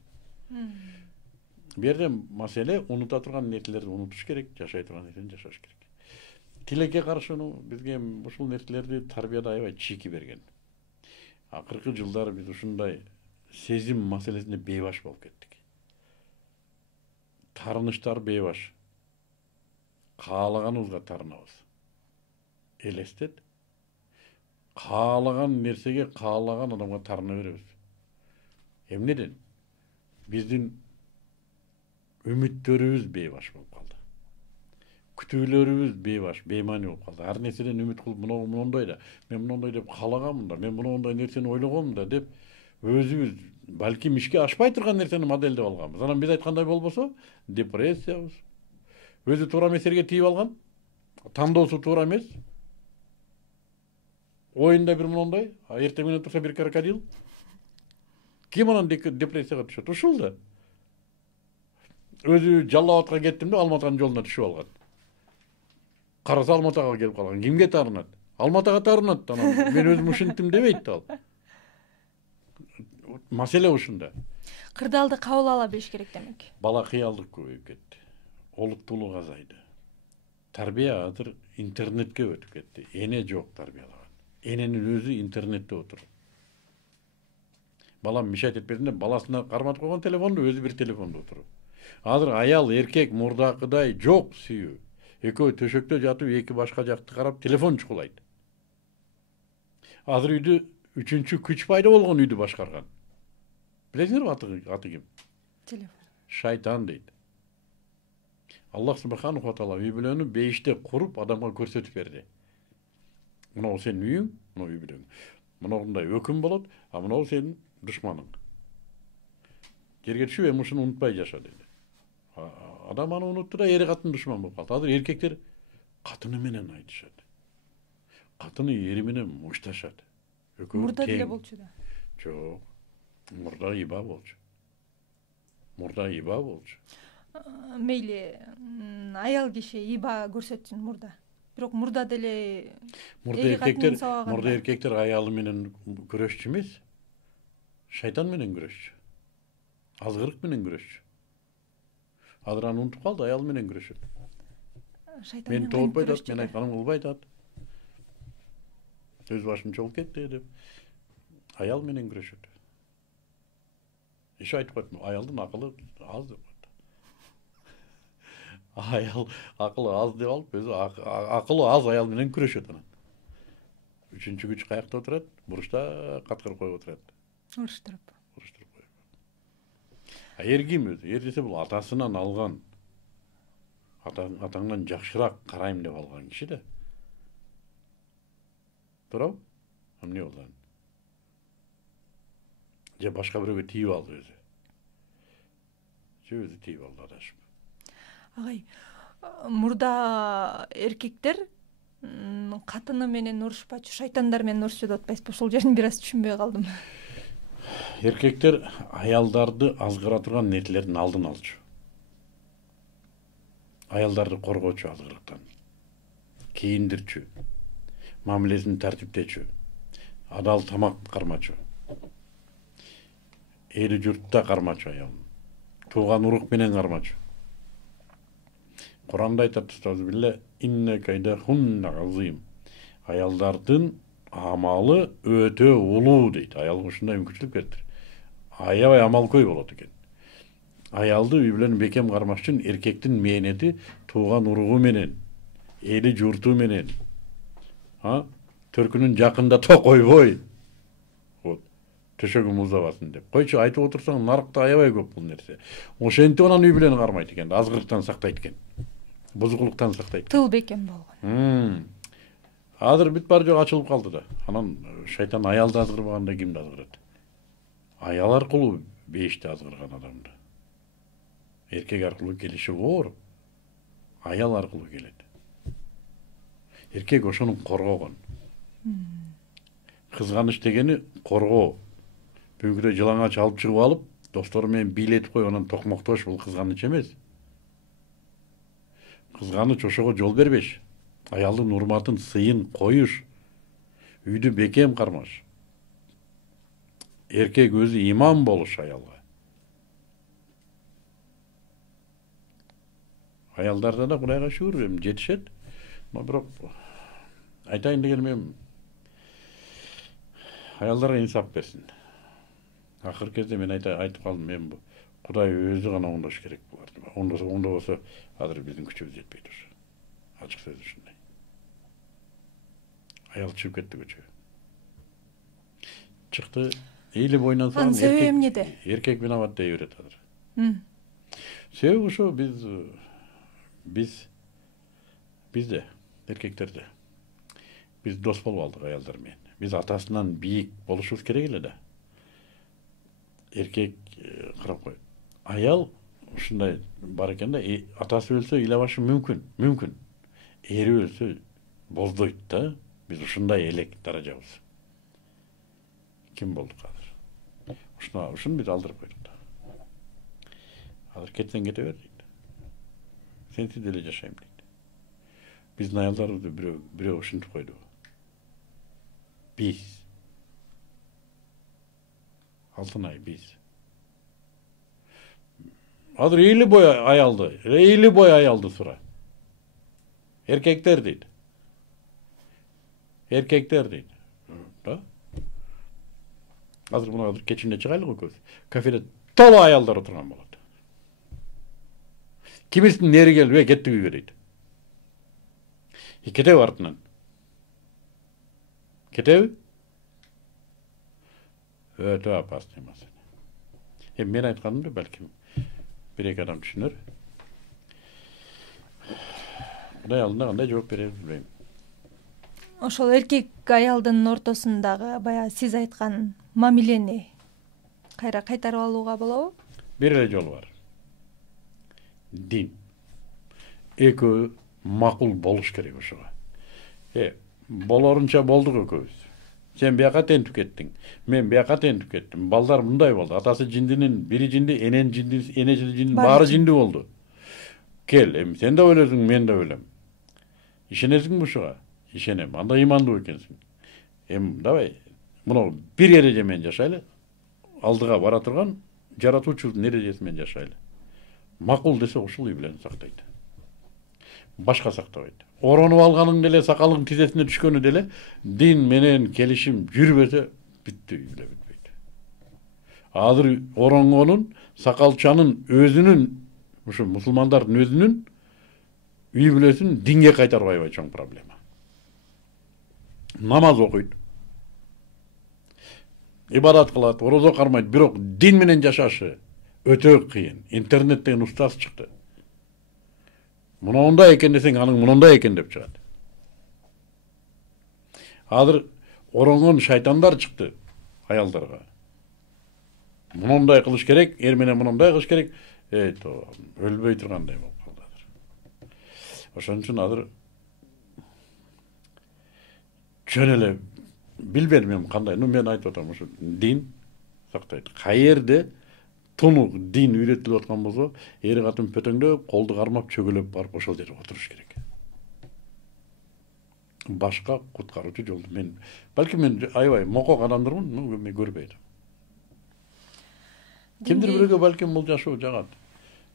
Бу жерде маселе унута турган нерселерди унутуш керек, жашай турган нерсени жашаш керек. Тилекке каршы бизге ушул нерселерди тарбияда аябай чийки берген. Акыркы жылдары биз ушундай сезим маселесине бейбаш болуп кеттик. Тарыныштар бейбаш. Каалаганыбызга тарынабыз. Элестет. Каалаган нерсеге каалаган адамга тарына беребиз. Эмнеден? Биздин үмүттөрүбүз бейбаш болуп калды. Күтүүлөрүбүз бейбаш, беймани болуп калды. Ар нерседен үмүт кылып, мондой да, мен мондой деп каалаганмын да, мен мондой нерсени ойлогонмун да деп өзүбүз балким ишке ашпай турган нерсени моделдеп алганбыз. Анан биз айткандай болбосо, депрессиябыз. Өзү туура эмес жерге тийип алган. Тандоосу туура эмес. Оюнда бир мондой, эртең менен турса бир крокодил. Ким анан депрессияга түшөт? Ушул да. Өзү Жалал Абадка кеттим да, Алматанын жолуна түшүп алган. Караса Алматага келип калган. Кимге тарынат? Алматага тарынат. Анан мен өзүм ушинттим дебейт ал. Маселе ушунда. Кырдаалды кабыл ала билиш керек демек. Бала кыялдык көбөйүп кетти. Олуттуулук азайды. Тарбия азыр интернетке өтүп кетти. Эне жок тарбиялаган. Эненин өзү интернетте отур. Балам мешать этпесин деп баласына карматып койгон телефонду, өзү бир телефондо отуруп. Азыр аял, эркек мурдакыдай жок сүйүү. Экөө төшөктө жатып, эки башка жакты карап телефон чукулайт. Азыр үйдү үчүнчү күч пайда болгон үйдү башкарган. Билесиңерби аты ким? Телефон. Шайтан дейт. Аллах субханаху ва таала үй бүлөнү бейиште куруп адамга көрсөтүп берди. Мынау сенин үйүң, мынау үй бүлөң. Мындай өкүм болот, а мынау сенин душманың. Жерге түшүп, эми ушуну унутпай жаша деди. Адам аны унутту да, эри катын душман болуп калды. Азыр эркектер катыны менен айтышат. Катыны эри менен мушташат. Мурда деле болчу да. Жок. Мурда иба болчу. Мейли, аял киши иба көрсөтсүн мурда. бирок мурда деле Мурда эри катынын эркектер, сабаганда. мурда эркектер аялы менен күрөшчү эмес. Шайтан менен күрөшчү. Азгырык менен күрөшчү. Азыр аны унутуп калды, аял менен күрөшөт. Шайтан Мен менен тоолбой күрөшчү атат, мен да. айтканым кылбай атат. Өз башым чогулуп кетти деп. Аял менен күрөшөт. Иш айтып коет, аялдын акылы аз деп коет. Аял акылы аз деп алып, өзү акылы аз аял менен күрөшөт анан. Үчүнчү күч каякта отурат, буручта каткырып коюп отурат. Уруштуруп. Уруштуруп коюп. Эр ким өзү? Эр десе бул атасынан алган. Атаңдан жакшыраак карайм деп алган киши да. Туурабы? Эмне болду? Же башка бирөөгө тийип алды өзү. Же өзү тийип алды адашып. Агай, мурда эркектер катыны менен урушпачу, шайтандар менен урушчу деп атпайсызбы? Ошол жерин бир аз түшүнбөй калдым. Эркектер аялдарды азгыра турган нерселердин алдын алчу. Аялдарды коргоочу азгырыктан. Кийиндирчү. Мамилесин тартиптечү. Адал тамак кармачу. Эли журтта кармачу аялын. Тууган урук менен кармачу. Куранда айтат Устазбилла инне кайда хунна азим. Аялдардын амалы өтө улуу дейт. Аял ушундай мүмкүнчүлүк бериптир. Аябай амал көй болот экен. Аялды үй менен бекем кармаш үчүн эркектин мээнети тууган уругу менен, эли журту менен, төркүнүн жакында койбой. Вот. Төшөгү муздабасын деп. Койчу айтып отурсаң, нарыкта аябай көп бул нерсе. Ошентип анан үй менен кармайт экен, азгырыктан сактайт экен. Бузукулуктан сактайт. Тыл бекем болгон. Азыр бүт бар жок ачылып калды да. Анан шайтан аялды азгырбаганда кимди азгырат? Аял аркылуу бешти азгырган адамды. Эркек аркылуу келиши оор. Аял аркылуу келет. Эркек ошону коргогон. Кызганыч дегени коргоо. Бүгүнкүдө жылаңач алып чыгып алып, достору менен бийлетип коюп анан токмоктош бул кызганыч эмес. Кызганыч ошого жол бербеш. Аялдын урматын, сыйын коюш. Үйдү бекем кармаш. Эркек өзү имам болуш аялга. Аялдарда да Кудайга шүгүр жетишет. Но бирок айтайын дегеним эми аялдарга инсап берсин. Акыркы кезде мен айтып калдым, мен бу Кудай өзү гана оңдош керек буларды. Оңдобосо азыр биздин күчүбүз жетпей тур. Ачык сөз ушундай. Аял чыгып кетти көчөгө. Чыкты, эйли боюнан салган. Анын себеби эмнеде? Эркек виноват дей берет азыр. Себеби ошо бизде эркектерде биз дос болуп алдык аялдар менен. Биз атасынан бийик болушубуз керек эле да. Эркек карап кой. Аял ушундай бар экен да, атасы өлсө ыйлабашы мүмкүн. Ери өлсө боздойт да. Биз ушундай элек даражабыз. Ким болдук азыр? Ушуну биз алдырып койдук да. Азыр кетсең кете бер дейт. Сенсиз деле жашайм дейт. Биздин аялдарыбызды бирөө ушинтип койду. Биз. Алтынай биз. Азыр эйли бой аялды сура. Эркектер дейт. Да? Азыр муну кечинде чыгайлы көз. Кафеде толо аялдар отурган болот. Кимисинин нери келип, кетти үйгө дейт. Кетеби артынан? Кетеби? Өтө опасный маселе. Мен айтканымды балким бир эки адам түшүнөр. Кудай алдында кандай жооп берерин билбейм. Ошол эркек аялдын ортосундагы баягы сиз айткан мамилени кайра кайтарып алууга болобу? Бир эле жол бар. Дин. Экөө макул болуш керек ошого. Болорунча болдук экөөбүз. Сен бияка тентип кеттиң, мен бияка тентип кеттим. Балдар мындай болду. Атасы жиндинин бири жинди, эне жиндин баары жинди болду. Кел, эми сен да өлөсүң, мен да өлөм. ишенесиңби ушуга? Ишенем. Анда ыймандуу экенсиң. Эми давай мына бир эреже менен жашайлы. Алдыга бара турган жаратуучубуздун эрежеси менен жашайлы. Макул десе ушул үй бүлөнү сактайт. Башка сактабайт. Оронуп алганың деле, сакалың тизесине түшкөнү деле дин менен келишим жүрбөсө бүттү, үй бүлө бүтпөйт. Азыр оронгонун, сакалчанын өзүнүн, ушу мусулмандардын өзүнүн үй бүлөсүн динге кайтарбайбы чоң проблема. Намаз окуйт, ибадат кылат, орозо кармайт, бирок дин менен жашашы өтө кыйын. Интернет деген устаз чыкты. Мындай экен десең, аның мындай экен деп чыгат. Азыр оронгон шайтандар чыкты аялдарга. Мындай кылыш керек, эр менен мындай кылыш керек. Өлбөй тургандай болуп калды азыр. Ошон үчүн азыр жөн эле билбедим мен кандай. Мен айтып атам, ушу дин сактайт. Каерде тонук дин үйрөтүлүп аткан болсо, эр катын пөтөңдөп, колду кармап, чөгөлөп барып ошол жерге отуруш керек. Башка куткаруучу жолду мен, балки мен аябай мокок адамдырмын, мен көрбөйм. Кимдир бирөөгө балким бул жашоо жагат.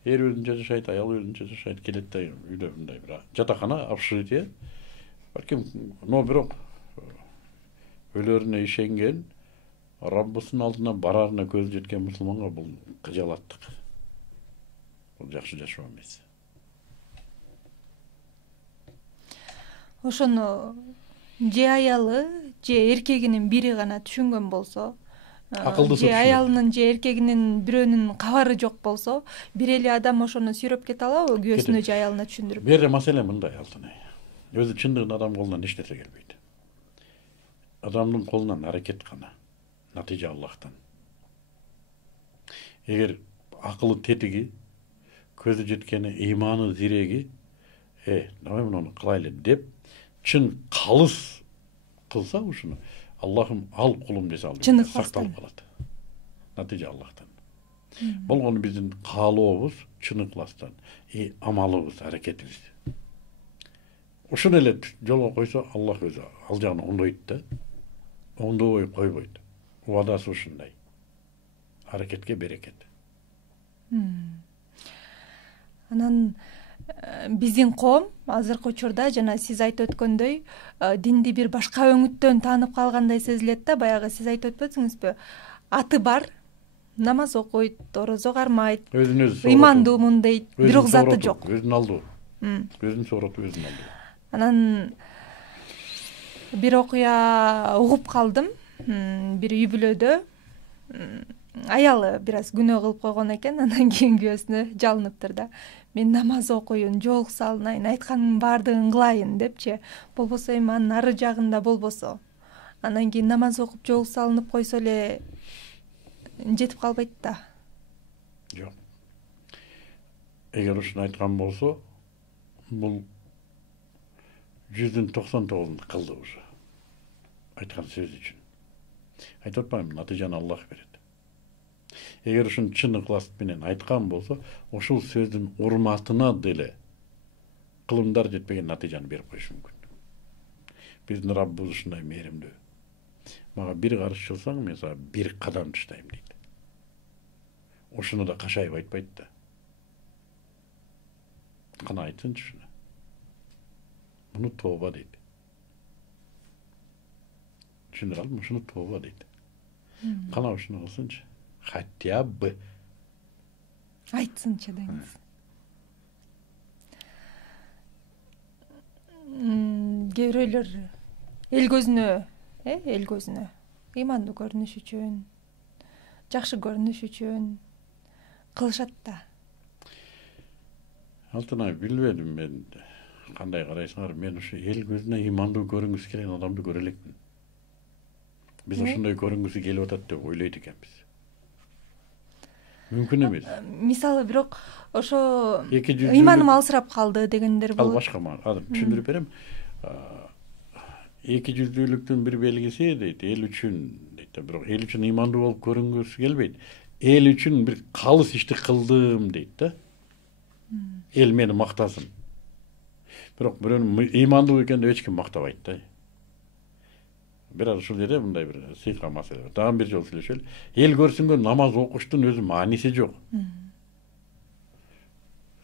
Эр өзүнчө жашайт, аял өзүнчө жашайт, келет да үйдө мындай бир жатакана, общежитие. Балким, но бирок өлөрүнө ишенген, Раббысынын алдына барарына көзү жеткен мусулманга бул кыжалаттык. Бул жакшы жашоо эмес. Ошону же аялы, же эркегинин бири гана түшүнгөн болсо, же аялынын же эркегинин бирөөнүн кабары жок болсо, бир эле адам ошону сүйрөп кете алабы, күйөөсүнө же аялына түшүндүрүп? Бир маселе мындай, Алтынай. Өзү чындыгында адам колунан эч нерсе келбейт. Адамдын колунан аракет гана. Натыйжа Аллахтан. Эгер акылы тетиги, көзү жеткени, ыйманы зиреги, давай муну кылайлы деп, чын калыс кылса ушуну, Аллахым ал кулум десе ал сакталып калат. Натыйжа Аллахтан. Болгону биздин каалообуз чын ыкластан, амалыбыз, аракетибиз. Ушуну эле жолго койсо, Аллах өзү ал жагын оңдойт да. Оңдобой койбойт. Убадасы ушундай. Аракетке берекет. Анан биздин коом азыркы учурда жана сиз айтып өткөндөй, динди бир башка өңүттөн таанып калгандай сезилет да, баягы сиз айтып өтпөдүңүзбү? Аты бар, намаз окуйт, орозо кармайт, ыймандуумун дейт, бирок заты жок. Өзүн алдоо. Өзүн сооротуп, өзүн алдоо. Анан бир окуя угуп калдым. Бир үй бүлөдө аялы бир аз күнөө кылып койгон экен, анан кийин күйөөсүнө жалыныптыр да. Мен намаз окуйун, жоолук салынайын, айтканымдын баардыгын кылайын депчи. Болбосо эми анын ары жагында болбосо. Анан кийин намаз окуп жоолук салынып койсо эле жетип калбайт да. Жок. Эгер ушуну айткан болсо, бул 199 кылды уже. Айткан сөз үчүн. Айтып атпаймынбы, натыйжаны Аллах берет. Эгер ушуну чын ыклас менен айткан болсо, ошол сөздүн урматына деле кылымдар жетпеген натыйжаны берип коюшу мүмкүн. Биздин Раббыбыз ушундай мээримдүү. Мага бир карыш чылсаң, мен сага бир кадам таштайм дейт. Ошону да кашайып айтпайт да. Кана айтсынчы ушуну. Муну тооба дейт. Түшүндүр алдым, ушуну тооба дейт. Кана ушуну кылсынчы. Хотя бы. Айтсынчы дейсиз. Кээ бирөөлөр эл көзүнө ыймандуу көрүнүш үчүн, жакшы көрүнүш үчүн кылышат да. Алтынай, билбедим мен кандай карайсыңар. Мен ушу эл көзүнө ыймандуу көрүнгүсү келген адамды көрө элекмин. Биз ошондой көрүнгүсү келип атат деп ойлойт экенбиз. Мүмкүн эмес. Мисалы, бирок ошо ыйманым алсырап калды дегендер болот. Ал башка адам түшүндүрүп берем. Эки жүздүүлүктүн бир белгиси дейт, эл үчүн дейт. Бирок эл үчүн ыймандуу болуп көрүнгүсү келбейт. Эл үчүн бир калыс ишти кылдым дейт да. Эл мени мактасын. бирок бирөөнүн ыймандуу экенин деп эч ким мактабайт да. Бирок ушул жерде мындай бир сыйкы маселе бар. Дагы бир жолу сүйлөшөлү. Эл көрсүнгө намаз окуштун өзү мааниси жок.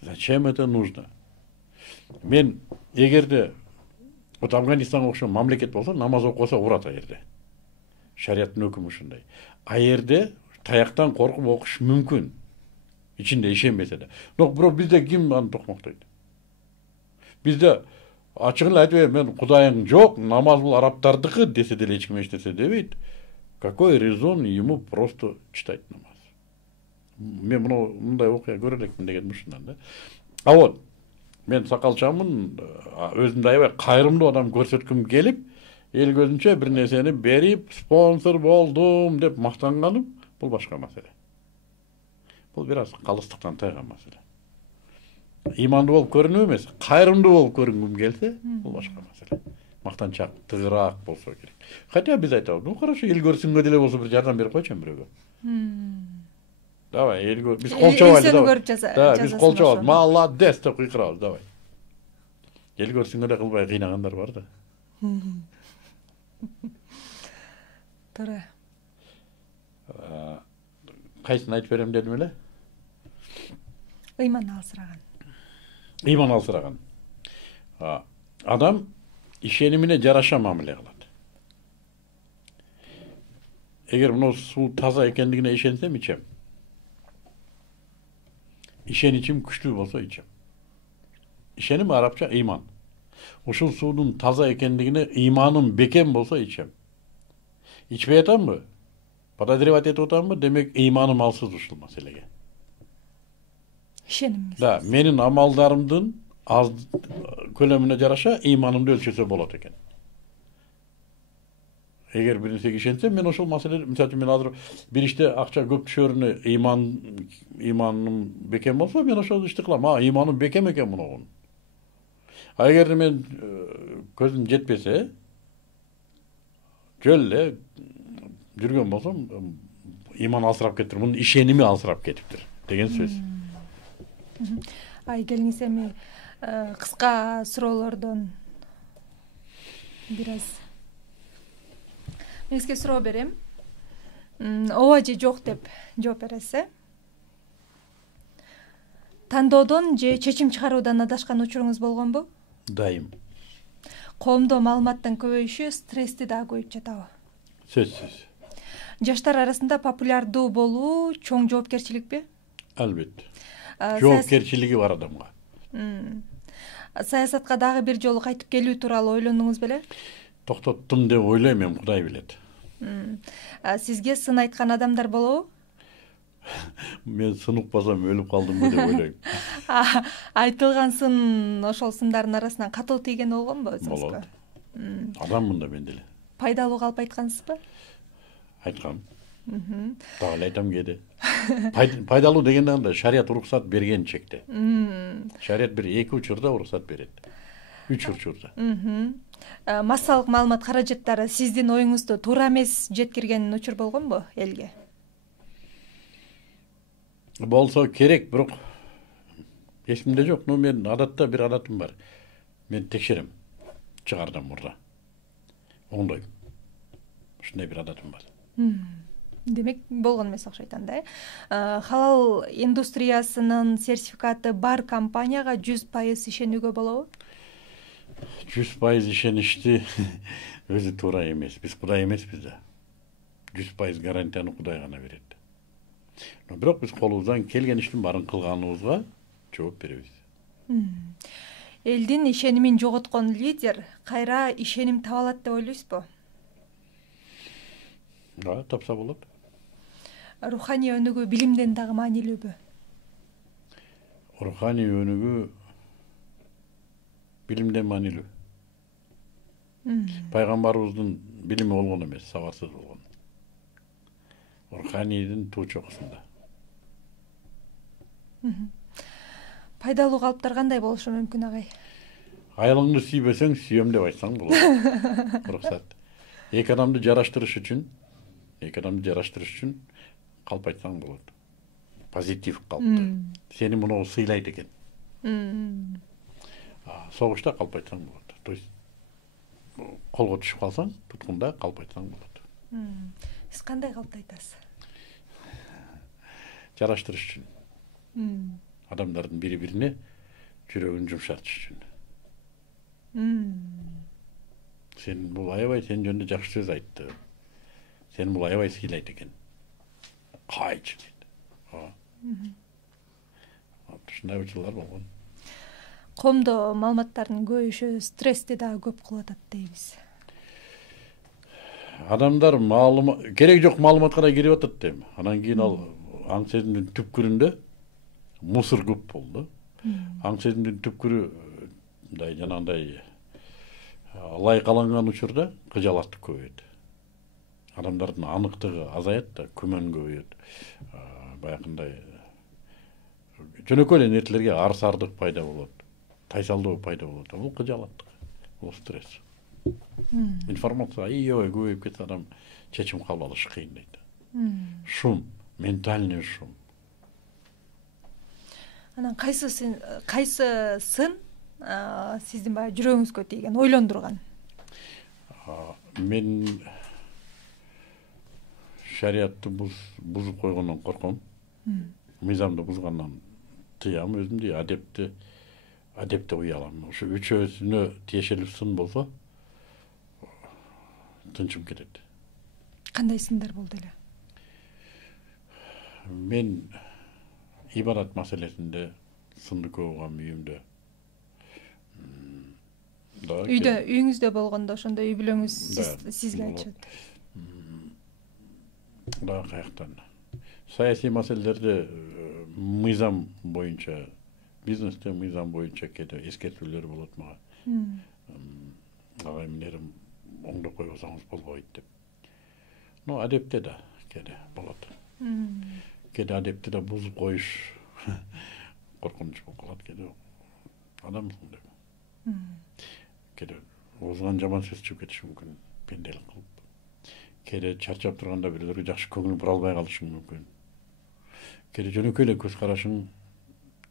Зачем это нужно? Мен эгерде вот Афганистанга окшогон мамлекет болсо, намаз окубаса урат ал жерде. Шариаттын өкүмү ушундай. А жерде таяктан коркуп окуш мүмкүн. Ичинде ишенбесе да. Бирок бизде ким аны токмоктойт? Бизде ачыгын эле айтып, мен Кудайың жок, намаз бул арабтардыкы десе деле эч ким эчтесе дебейт. Какой резон ему просто читать намаз? Мен мындай окуя көрө элекмин деген ушундан да. А вот мен сакалчамын, өзүмдү аябай кайрымдуу адам көрсөткүм келип, эл көзүнчө бир нерсени берип, спонсор болдум деп мактанганым бул башка маселе. Бул бир аз калыстыктан тайган маселе. Имандуу болуп көрүнүү эмес, кайрымдуу болуп көрүнгүм келсе, бул башка маселе. Мактанчак, тыгыраак болсо керек. Хотя биз айтабыз, ну хорошо, эл көрсүнгө деле болсо бир жардам берип койчу бирөөгө. Давай, эл биз кол чабайлы. Да, биз кол чабабыз. Молодец деп кыйкырабыз, давай. Эл көрсүнгө да кылбай кыйнагандар бар да. Туура. Кайсын айтып берем дедим эле? Ыйман алсыраган. Ыйман алсыраган. Адам ишенимине жараша мамиле кылат. Эгер мына суу таза экендигине ишенсем ичем. Ишеничим күчтүү болсо ичем. Ишеним арабча ыйман. Ушул суунун таза экендигине ыйманым бекем болсо ичем. Ичпей атамбы? Подозревать этип атамбы? Демек ыйманым алсыз ушул маселеге. Ишенимиңиз. Да, менин амалдарымдын аз көлөмүнө жараша ыйманымды өлчөсө болот экен. Эгер бир нерсеге ишенсем, мен ошол маселе, мисалы мен азыр бир иште акча көп түшөрүнө ыйманым бекем болсо, мен ошол ишти кылам. Ыйманым бекем экен мунун. А эгер мен көзүм жетпесе, жөн эле жүргөн болсом, ыйман алсырап кетиптир. Мунун ишеними алсырап кетиптир деген сөз. Келиңиз эми кыска суроолордон бир аз мен сизге суроо берем. Ооба же жок деп жооп бересиз. Тандоодон же чечим чыгаруудан адашкан учуруңуз болгонбу? Дайым. Коомдо маалыматтын көбөйүшү стрессти дагы коюп жатабы? Сөзсүз. Жаштар арасында популярдуу болуу чоң жоопкерчиликпи? Албетте. Жоопкерчилиги бар адамга. Саясатка дагы бир жолу кайтып келүү тууралуу ойлондуңуз беле? Токтоттум деп ойлойм, мен Кудай билет. Сизге сын айткан адамдар болобу? Мен сын укпасам өлүп калдымбы деп ойлойм. Айтылган сын ошол сындардын арасынан катуу тийген болгонбу өзүңүзгө? Болот. Адаммын да мен деле. Пайдалуу калп айткансызбы? Айткам. Дагы эле айтам кээде. Пайдалуу дегенде анда шарият уруксат берген чекте. Шарият бир 2 учурда уруксат берет. 3 учурда. Массалык маалымат каражаттары сиздин оюңузду туура эмес жеткирген учур болгонбу элге? Болсо керек, бирок эсимде жок. Но мен адатта бир адатым бар. Мен текшерем. Чыгардан мурда. Оңдойм. Ушундай бир адатым бар. Демек болгон эмес окшойт анда. Халал индустриясынын сертификаты бар компанияга 100% ишенүүгө болобу? 100% ишеништи өзү туура эмес. Биз Кудай эмеспиз да. 100% гарантияны Кудай гана берет. Но бирок биз колубуздан келген иштин баарын кылганыбызга жооп беребиз. Элдин ишенимин жоготкон лидер кайра ишеним таба алат деп ойлойсузбу? Да, тапса болот. Руханий өнүгүү билимден дагы маанилүүбү? Руханий өнүгүү билимден маанилүү. Пайгамбарыбыздын билими болгон эмес, сабатсыз болгон. Руханийдин туу чокусунда. Пайдалуу калыптар кандай болушу мүмкүн, агай? Айылыңды сүйбөсөң, сүйөм деп айтсаң болот. Уруксат. Эки адамды жараштырыш үчүн калп айтсаң болот. Позитив калпты. Сени муну сыйлайт экен. Согушта калп айтсаң болот. То есть колго түшүп калсаң, туткунда калп айтсаң болот. Сиз кандай калпты айтасыз? Жараштырыш үчүн. Адамдардын бири-бирине жүрөгүн жумшартыш үчүн. Сен бул аябай сен жөнүндө жакшы сөз айтты. Сен бул аябай сыйлайт экен. Кайчы дейт. Ушундай учурлар болгон. Коомдо маалыматтардын көбүшү стрессти дагы көп кылып атат дейбиз. Адамдар керек жок маалыматка да кирип атат дейм. Анан кийин ал аң сезимдин түпкүрүндө мусор көп болду. Аң сезимдин түпкүрү мындай жанагындай лайкаланган учурда кыжалаттык көбөйөт. Адамдардын аныктыгы азаят да, күмөн көбөйөт. Баягындай жөнөкөй эле нерселерге арсардык пайда болот. Тайсалдоо пайда болот. Бул кыжалаттык. Бул стресс. Информация аябай көбөйүп кетсе адам чечим кабыл алыш кыйын дейт. Шум, ментальный шум. Анан кайсысын сиздин баягы жүрөгүңүзгө тийген, ойлондурган? Мен шариятты бузуп койгондон корком. Мыйзамды бузгандан тыям өзүмдү, адепте уялам. Ушу үчөөсүнө тиешелүү сын болсо тынчым кетет. Кандай сындар болду эле? Мен ибадат маселесинде сынды көп болгон үйүмдө. Үйүңүздө болгондо ошондо үй бүлөңүз сизге айтышат. Дагы каяктан? Саясий маселелерде мыйзам боюнча, бизнесте мыйзам боюнча кээде эскертүүлөр болот мага. Агай эмнерим оңдоп койбосоңуз болбойт деп. Но адепте да кээде болот. Кээде адепти да бузуп коюш коркунуч болуп калат кээде. Адамсың деп. Кээде оозунан жаман сөз чыгып кетиши мүмкүн, пенделик кылып. Кээде чарчап турганда бирөөлөргө жакшы көңүл бура албай калышың мүмкүн. Кээде жөнөкөй эле көз карашың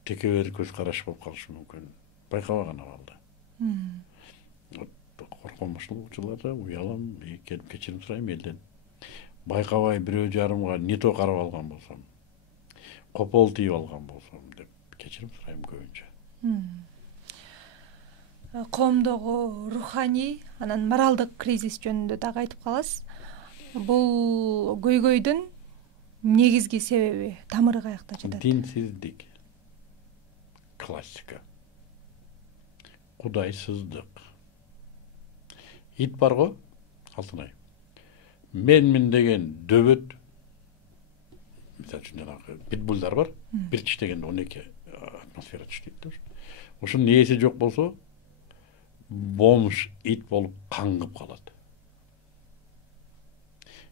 текебер көз караш болуп калышы мүмкүн. Байкабаган абалда. Корком ушул учурларда уялам, келип кечирим сурайм элден. Байкабай бирөө жарымга не то карап алган болсом, копол тийип алган болсом деп кечирим сурайм көбүнчө. Коомдогу руханий, анан моралдык кризис жөнүндө дагы айтып каласыз. Бул көйгөйдүн негизги себеби, тамыры каякта жатат? Динсиздик. Классика. Кудайсыздык. Ит бар го, Алтынай. Менмин деген дөбөт. Мисалы үчүн жанагы питбульдар бар. Бир тиштегенде 12 атмосфера тиштейт да. Ошонун ээси жок болсо, бомж ит болуп каңгып калат.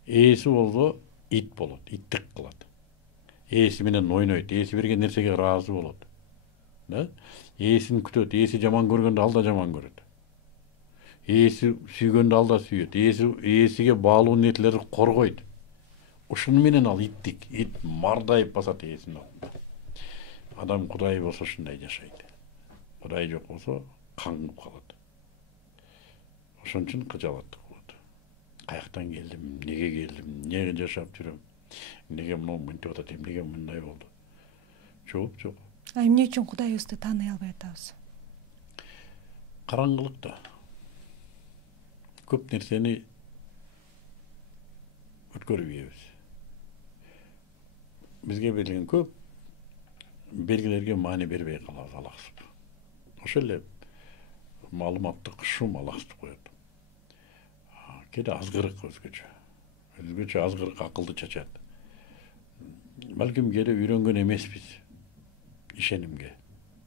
Ээси болсо ит болот, иттик кылат. Ээси менен ойнойт, ээси берген нерсеге ыраазы болот. Да? Ээсин күтөт, ээси жаман көргөндө ал да жаман көрөт. Ээси сүйгөндө ал да сүйөт. Ээсиге баалуу нерселерди коргойт. Ошону менен ал иттик, ит мардайып басат ээсинин алдында. Адам Кудай болсо ушундай жашайт. Кудай жок болсо каңгып калат. Ошон үчүн кыжалаттык болот. Каяктан келдим, неге келдим, эмне жашап жүрөм, неге мынтип атат, эмнеге мындай болду? Жок. Эмне үчүн Кудайыбызды тааный албай атабыз? Караңгылыкта. Көп нерсени өткөрүп ийебиз. Бизге берилген көп белгилерге маани бербей калабыз, алаксып. Ошол эле маалыматтык шум алаксытып коет. Кээде азгырык өзгөчө азгырык акылды чачат. Балким кээде үйрөнгөн эмеспиз ишенимге.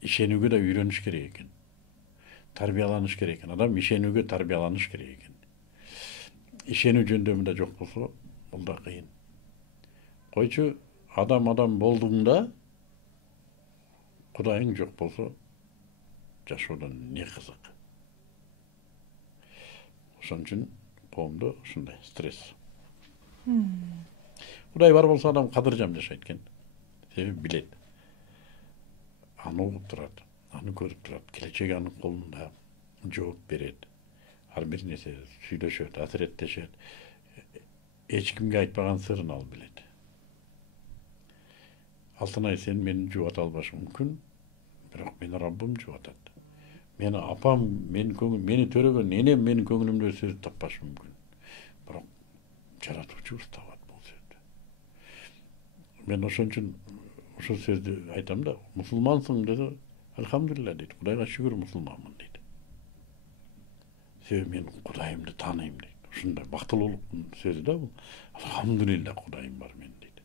Ишенүүгө да үйрөнүш керек экен. Тарбияланыш керек экен. Адам ишенүүгө тарбияланыш керек экен. Ишенүү жөндөмүндө жок болсо, бул да кыйын. Койчу адам болдуңда Кудайың жок болсо, жашоодон не кызык? Ошон үчүн коомдо ушундай стресс. Кудай бар болсо адам кадыржам жашайт экен. Себеби билет. Аны угуп турат. аны көрүп турат, келечек анын колунда, жооп берет, ар бир нерсе сүйлөшөт, асыреттешет, эч кимге айтпаган сырын ал билет. Алтынай, сен мени жубата албашың мүмкүн, бирок мени Раббым жубатат. Мени апам, мени төрөгөн энем менин көңүлүмдө сөз таппашы мүмкүн. Бирок жаратуучубуз табат бул сөздү. Мен ошон үчүн ошол сөздү айтам да, мусулмансың десе, алхамдулилля дейт, Кудайга шүгүр мусулманмын дейт. Себеби мен Кудайымды тааныйм дейт. Ушундай бактылуулуктун сөзү да бул. Алхамдулилля Кудайым бар мен дейт.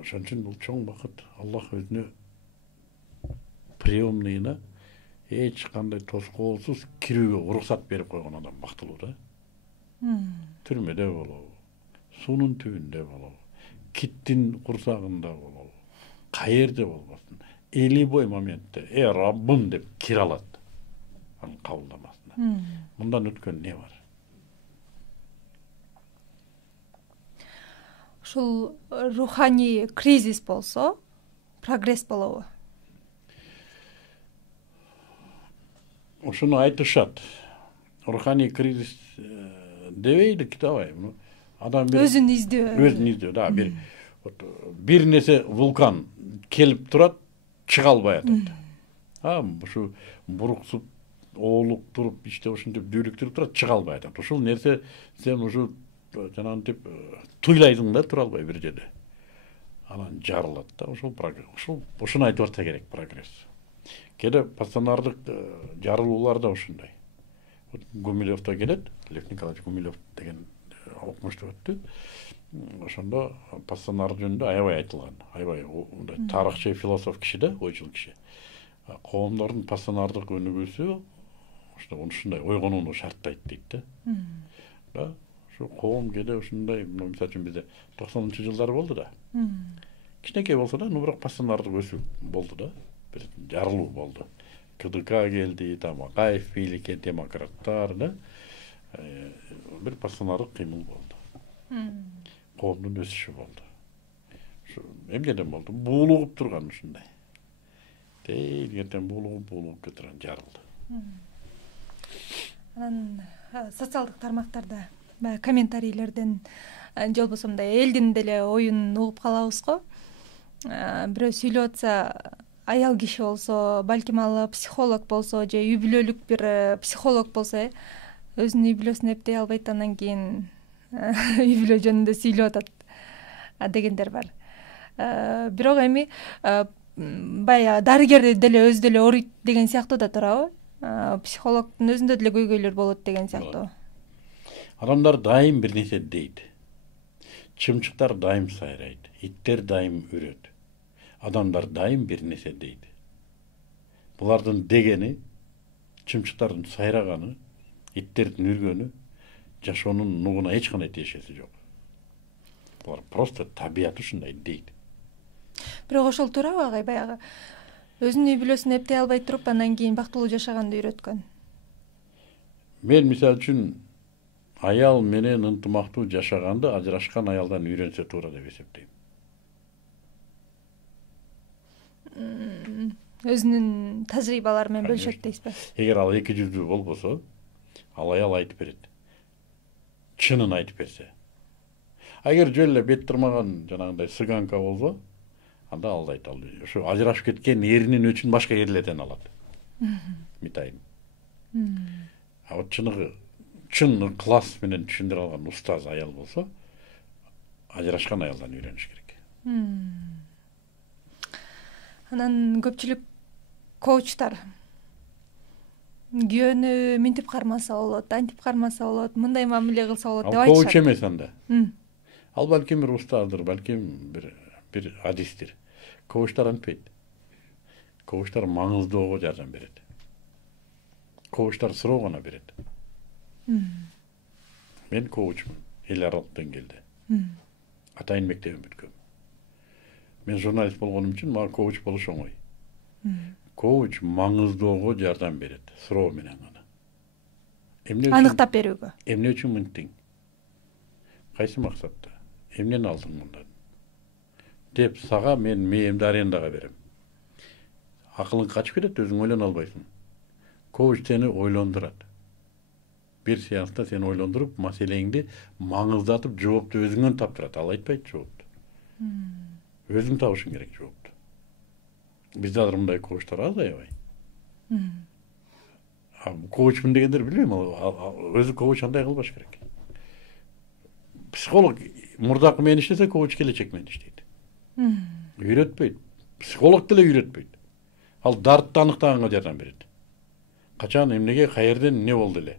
Ошон үчүн бул чоң бакыт. Аллах өзүнө приемныйына эч кандай тоскоолсуз кирүүгө уруксат берип койгон адам бактылуу да. Түрмөдө болобу, суунун түбүндө болобу, киттин курсагында болобу, каерде болбосун, любой моментте Раббым деп кире алат. Анын кабылдамасына. Мындан өткөн не бар? Ушул руханий кризис болсо, прогресс болобу? Ошону айтышат. Руханий кризис дебейди китабай. Адам өзүн издөө. Да, бир нерсе вулкан келип турат, чыга албай атат. Ушу буруксуп, оолук туруп, иште ушинтип дүүлүктүрүп турат, чыга албай атат. Ушул нерсе сен ушу жанагынтип туйлайсың да, тура албай бир жерде. Анан жарылат да, ошону айтып атса керек прогресс. Кээде пассионардык жарылуулар да ушундай. Гумилевдо келет, Лев Николаевич Гумилев деген окумушту өттү. Ошондо пассионар жөнүндө аябай айтылган. Аябай тарыхчы, философ киши да, ойчул киши. Коомдордун пассионардык өнүгүүсү ушундай ойгонууну шарттайт дейт да. Ошо коом кээде ушундай, мисалы үчүн бизде 90-жылдар болду да. Кичинекей болсо да, бирок пассионардык өсүү болду да. Бир жарылуу болду. КДК келди, Акаев бийликке, демократтар да. Бир пассионардык кыймыл болду. Коомдун өсүшү болду. Ушу эмнеден болду? Буулугуп турган ушундай. Ертең буулугуп кетирген жарылды. Анан социалдык тармактарда баягы комментарийлерден же болбосо мындай элдин деле оюн угуп калабыз го. Бирөө сүйлөп атса, аял киши болсо, балким ал психолог болсо же үй бүлөлүк бир психолог болсо, өзүнүн үй бүлөсүн эптей албайт, анан кийин үй бүлө жөнүндө сүйлөп атат дегендер бар. Бирок эми баягы дарыгер деле өзү деле ооруйт деген сыяктуу да турабы? Психологдун өзүндө деле көйгөйлөр болот деген сыяктуу. Адамдар дайым бир нерсе дейт. Чымчыктар дайым сайрайт, иттер дайым үрөт. Адамдар дайым бир нерсе дейт. Булардын дегени, чымчыктардын сайраганы, иттердин үргөнү жашоонун нугуна эч кандай тиешеси жок. Булар просто табият ушундай дейт. Бирок ошол туурабы агай, баягы өзүнүн үй бүлөсүн эптей албай туруп, анан кийин бактылуу жашаганды үйрөткөн? Мен мисалы үчүн аял менен ынтымактуу жашаганды ажырашкан аялдан үйрөнсө туура деп эсептейм. Өзүнүн тажрыйбалары менен бөлүшөт дейсизби? Эгер ал эки жүздүү болбосо, ал аял айтып берет. Чынын айтып берсе. Эгер жөн эле бет тырмаган жанагындай сыганка болсо, анда алдайт. Ал ошо ажырашып кеткен эринин өчүн башка эрлерден алат. Митайын. Вот чын ыкылас менен түшүндүрө алган устаз аял болсо, ажырашкан аялдан үйрөнүш керек. Анан көпчүлүк коучтар күйөөнү минтип кармаса болот, антип кармаса болот, мындай мамиле кылса болот деп айтышат. Коуч эмес анда. Ал балким бир устаздыр, балким бир адистир. Коучтар антпейт. Коучтар маңыздоого жардам берет. Коучтар суроо гана берет. Мен коучмун, эл аралык деңгээлде. Атайын мектебин бүткөм. Мен журналист болгонум үчүн мага коуч болуш оңой. Коуч маңыздоого жардам берет, суроо менен гана. Аныктап берүүгө. Эмне үчүн мынтиң? Кайсы максатта? Эмнени алдың мындан? Деп сага мен мээмди арендага берем. акылың качып кетет, өзүң ойлоно албайсың. Коуч сени ойлондурат. Bir seansta seni ойлондуруп, маселеңди маңыздатып, жоопту өзүңөн таптырат. Ал айтпайт жоопту. Өзүң табышың керек жоопту. Бизде азыр мындай коучтар аз аябай. Коучмун дегендер билбейм, өзү коуч андай кылбаш керек. Психолог мурдакы менен иштесе, коуч келечек менен иштейт. Үйрөтпөйт. Психолог деле үйрөтпөйт. Ал дартты аныктаганга жардам берет. Качан, эмнеге, каерден, эмне болду эле.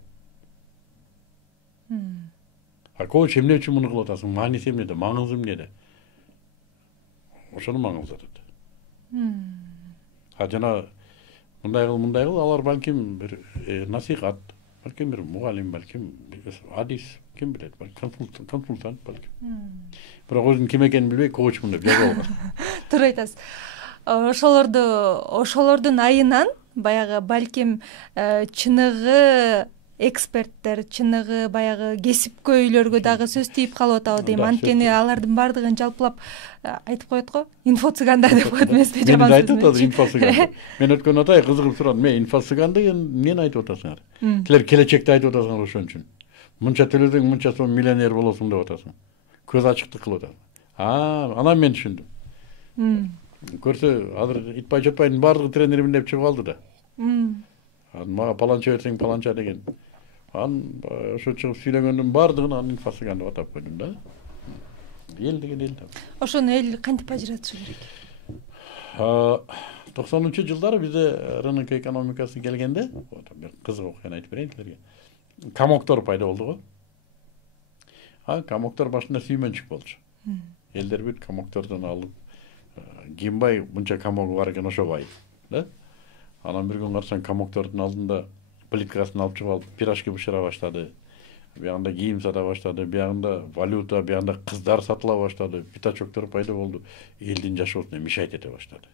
Коуч эмне үчүн муну кылып атасың? Мааниси эмнеде? Маңызы эмнеде? Ошону маңыздатат. Жана мындай кыл, алар балким бир насихат, балким бир мугалим, балким адис, ким билет, консультант балким. Бирок өзүнүн ким экенин билбей коучмун деп жазып алган. Туура айтасыз. Ошолордун айынан баягы балким чыныгы эксперттер, чыныгы баягы кесипкөйлөргө дагы сөз тийип калып атабы дейм. Анткени алардын баардыгын жалпылап айтып коет го. Инфо-цыгандар деп коет эмеспи, жаман сөз менен. Мен айтып инфо-цыган. Мен өткөн атай кызыгып сурадым. Мен инфо-цыган деген эмнени айтып атасыңар? Тилер келечекти айтып атасыңар ошон үчүн. Мынча төлөсөң, мынча сом миллионер болосуң деп атасың. Көз ачыктык кылып атасың. Анан мен түшүндүм. Көрсө, азыр Итбай Чотбайдын баардыгы тренеримин деп чыгып алды да. Мага паланча берсең паланча деген. Ошо чыгып сүйлөгөндүн баардыгын анын инфо-цыган деп атап койдум да. Эл деген эл да. Ошону эл кантип ажыратышы керек? 90-жылдары бизде рынок экономикасы келгенде, бир кызык окуяны айтып берейин силерге. Камоктор пайда болду го. Камоктор башында сүймөнчүк болчу. Элдер бүт камоктордон алып, кимбай мынча камогу бар экен ошо бай, да? Анан бир күн карасаң камоктордун алдында плиткасын алып чыгып алып пирожки бышыра баштады. Биягында кийим сата баштады, биягында валюта, биягында кыздар сатыла баштады, пятачоктор пайда болду. Элдин жашоосуна мешайт эте баштады.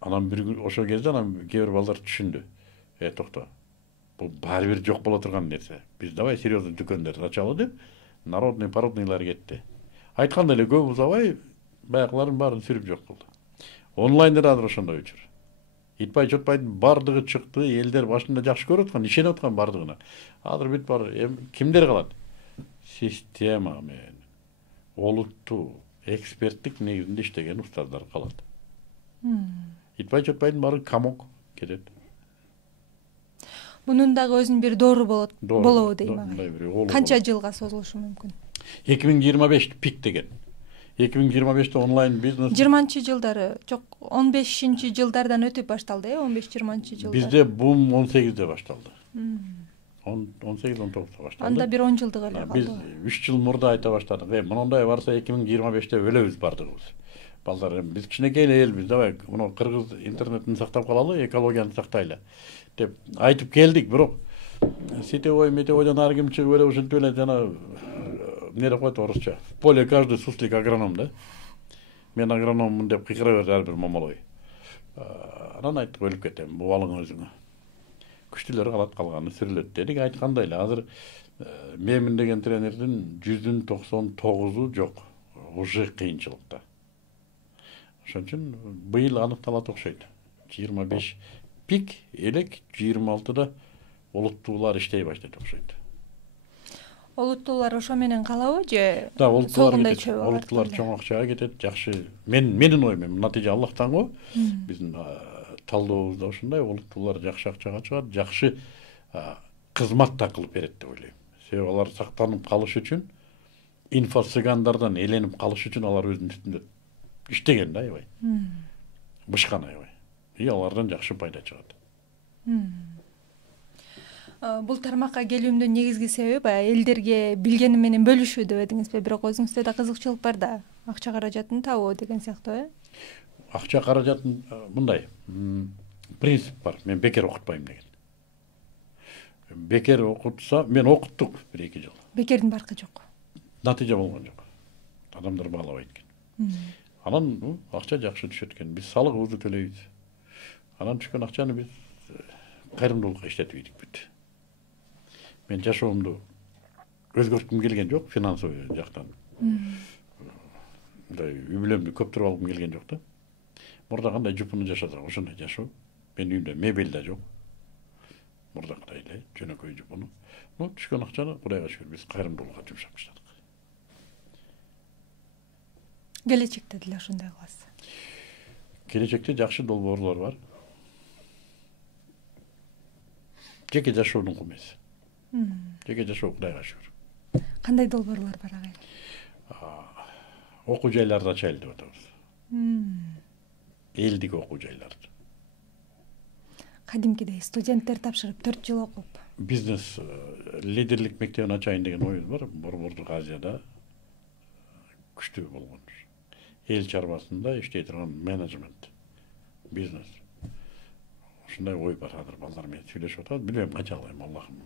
Анан бир күн ошол кезде кээ бир балдар түшүндү. Токто. Бул баары бир жок боло турган нерсе. Биз давай серьезный дүкөндөр ачалы деп, народный породныйлар кетти. Айтканда эле көп узабай, баягылардын баарын сүрүп жок кылды. Онлайнда да ошондой учур. Итбай Чотбайдын баардыгы чыкты, элдер башында жакшы көрүп аткан, ишенип аткан баардыгына. Азыр бүт бар, кимдер калат? Система менен, олуттуу, эксперттик негизинде иштеген устаздар калат. Итбай Чотбайдын баары камок кетет. Мунун дагы өзүнүн бир доору болобу дейм ага. Канча жылга созулушу мүмкүн? 2025 пик деген. 2025'te онлайн бизнес. 20-чы жылдары, жок, 15-чи жылдардан өтүп башталды, 15-20-чы жылдар. Бизде бум 18'de башталды. 18-19'da башталды. Анда бир 10 жылдык эле калды. Биз 3 жыл мурда айта баштадык. Мындай барса 2025'te өлөбүз бардыгыбыз. Балдар, биз кичинекей элбиз, давай, мына кыргыз интернетин сактап калалы, экологияны сактайлы деп айтып келдик, бирок сетевой, метеойдон ары ким чыгып эле ушинтип эле жана не деп коет орусча. В поле каждый суслик агроном, да? Мен агрономмун деп кыйкыра берди ар бир момолой. Анан айттык, өлүп кетем, бул алың өзүңө. Күчтүлөр калат, калганы сүрүлөт дедик. Айткандай эле, азыр менмин деген тренердин 199'u жок. Уже кыйынчылыкта. Ошон үчүн быйыл аныкталат окшойт. 25 пик элек, 26'da олуттуулар иштей баштайт окшойт. Олуттуулар ошо менен калабы же? Да, олуттуулар чоң акчага кетет, жакшы. Менин оюм, натыйжа Аллахтан го. Биздин талдообузда ошондой, олуттуулар жакшы акчага чыгат, жакшы кызмат да кылып берет деп ойлойм. Себеби алар сактанып калыш үчүн, инфо-цыгандардан эленип калыш үчүн алар өзүнүн үстүндө иштеген да аябай. Бышкан аябай. Алардан жакшы пайда чыгат. Бул тармакка келүүмдүн негизги себеби элдерге билгени менен бөлүшүү деп эдиңизби, бирок өзүңүздө да кызыкчылык бар да, акча каражатын табуу деген сыяктуу, Акча каражатын мындай принцип бар. Мен бекер окутпайм деген. Бекер окутса, мен окуттук 1-2 жыл. Бекердин баркы жок. Натыйжа болгон жок. Адамдар баалабайт экен. Анан акча жакшы түшөт экен. Биз салыгыбызды төлөйбүз. Анан түшкөн акчаны биз кайрымдуулукка иштетип ийдик бүт. Мен жашоомду өзгөрткүм келген жок, финансовый жактан. Үй бүлөмдү көптүрүп алгым келген жок да. Мурда кандай жупуну жашасак ошондой жашоо. Менин үйүмдө мебель да жок. Мурдакыдай эле жөнөкөй жупуну. Түшкөн акчаны Кудайга шүгүр биз кайрымдуулукка жумшап баштадык. Келечекте деле ошондой кыласыз. Келечекте жакшы долбоорлор бар. Жеке жашоонун эмес. Жеке жашоо Кудайга шүгүр. Кандай долбоорлор бар агай? Окуу жайларды ачайлы деп атабыз. Элдик окуу жайларды. Кадимкидей студенттер тапшырып 4 жыл окуп. Бизнес лидерлик мектебин ачайын деген оюбуз бар. Борбордук Азияда күчтүү болгон. Эл чарбасында иштей турган менеджмент, бизнес. Ушундай ой бар азыр балдар менен сүйлөшүп атат. Билбейм канча алайм, Аллахым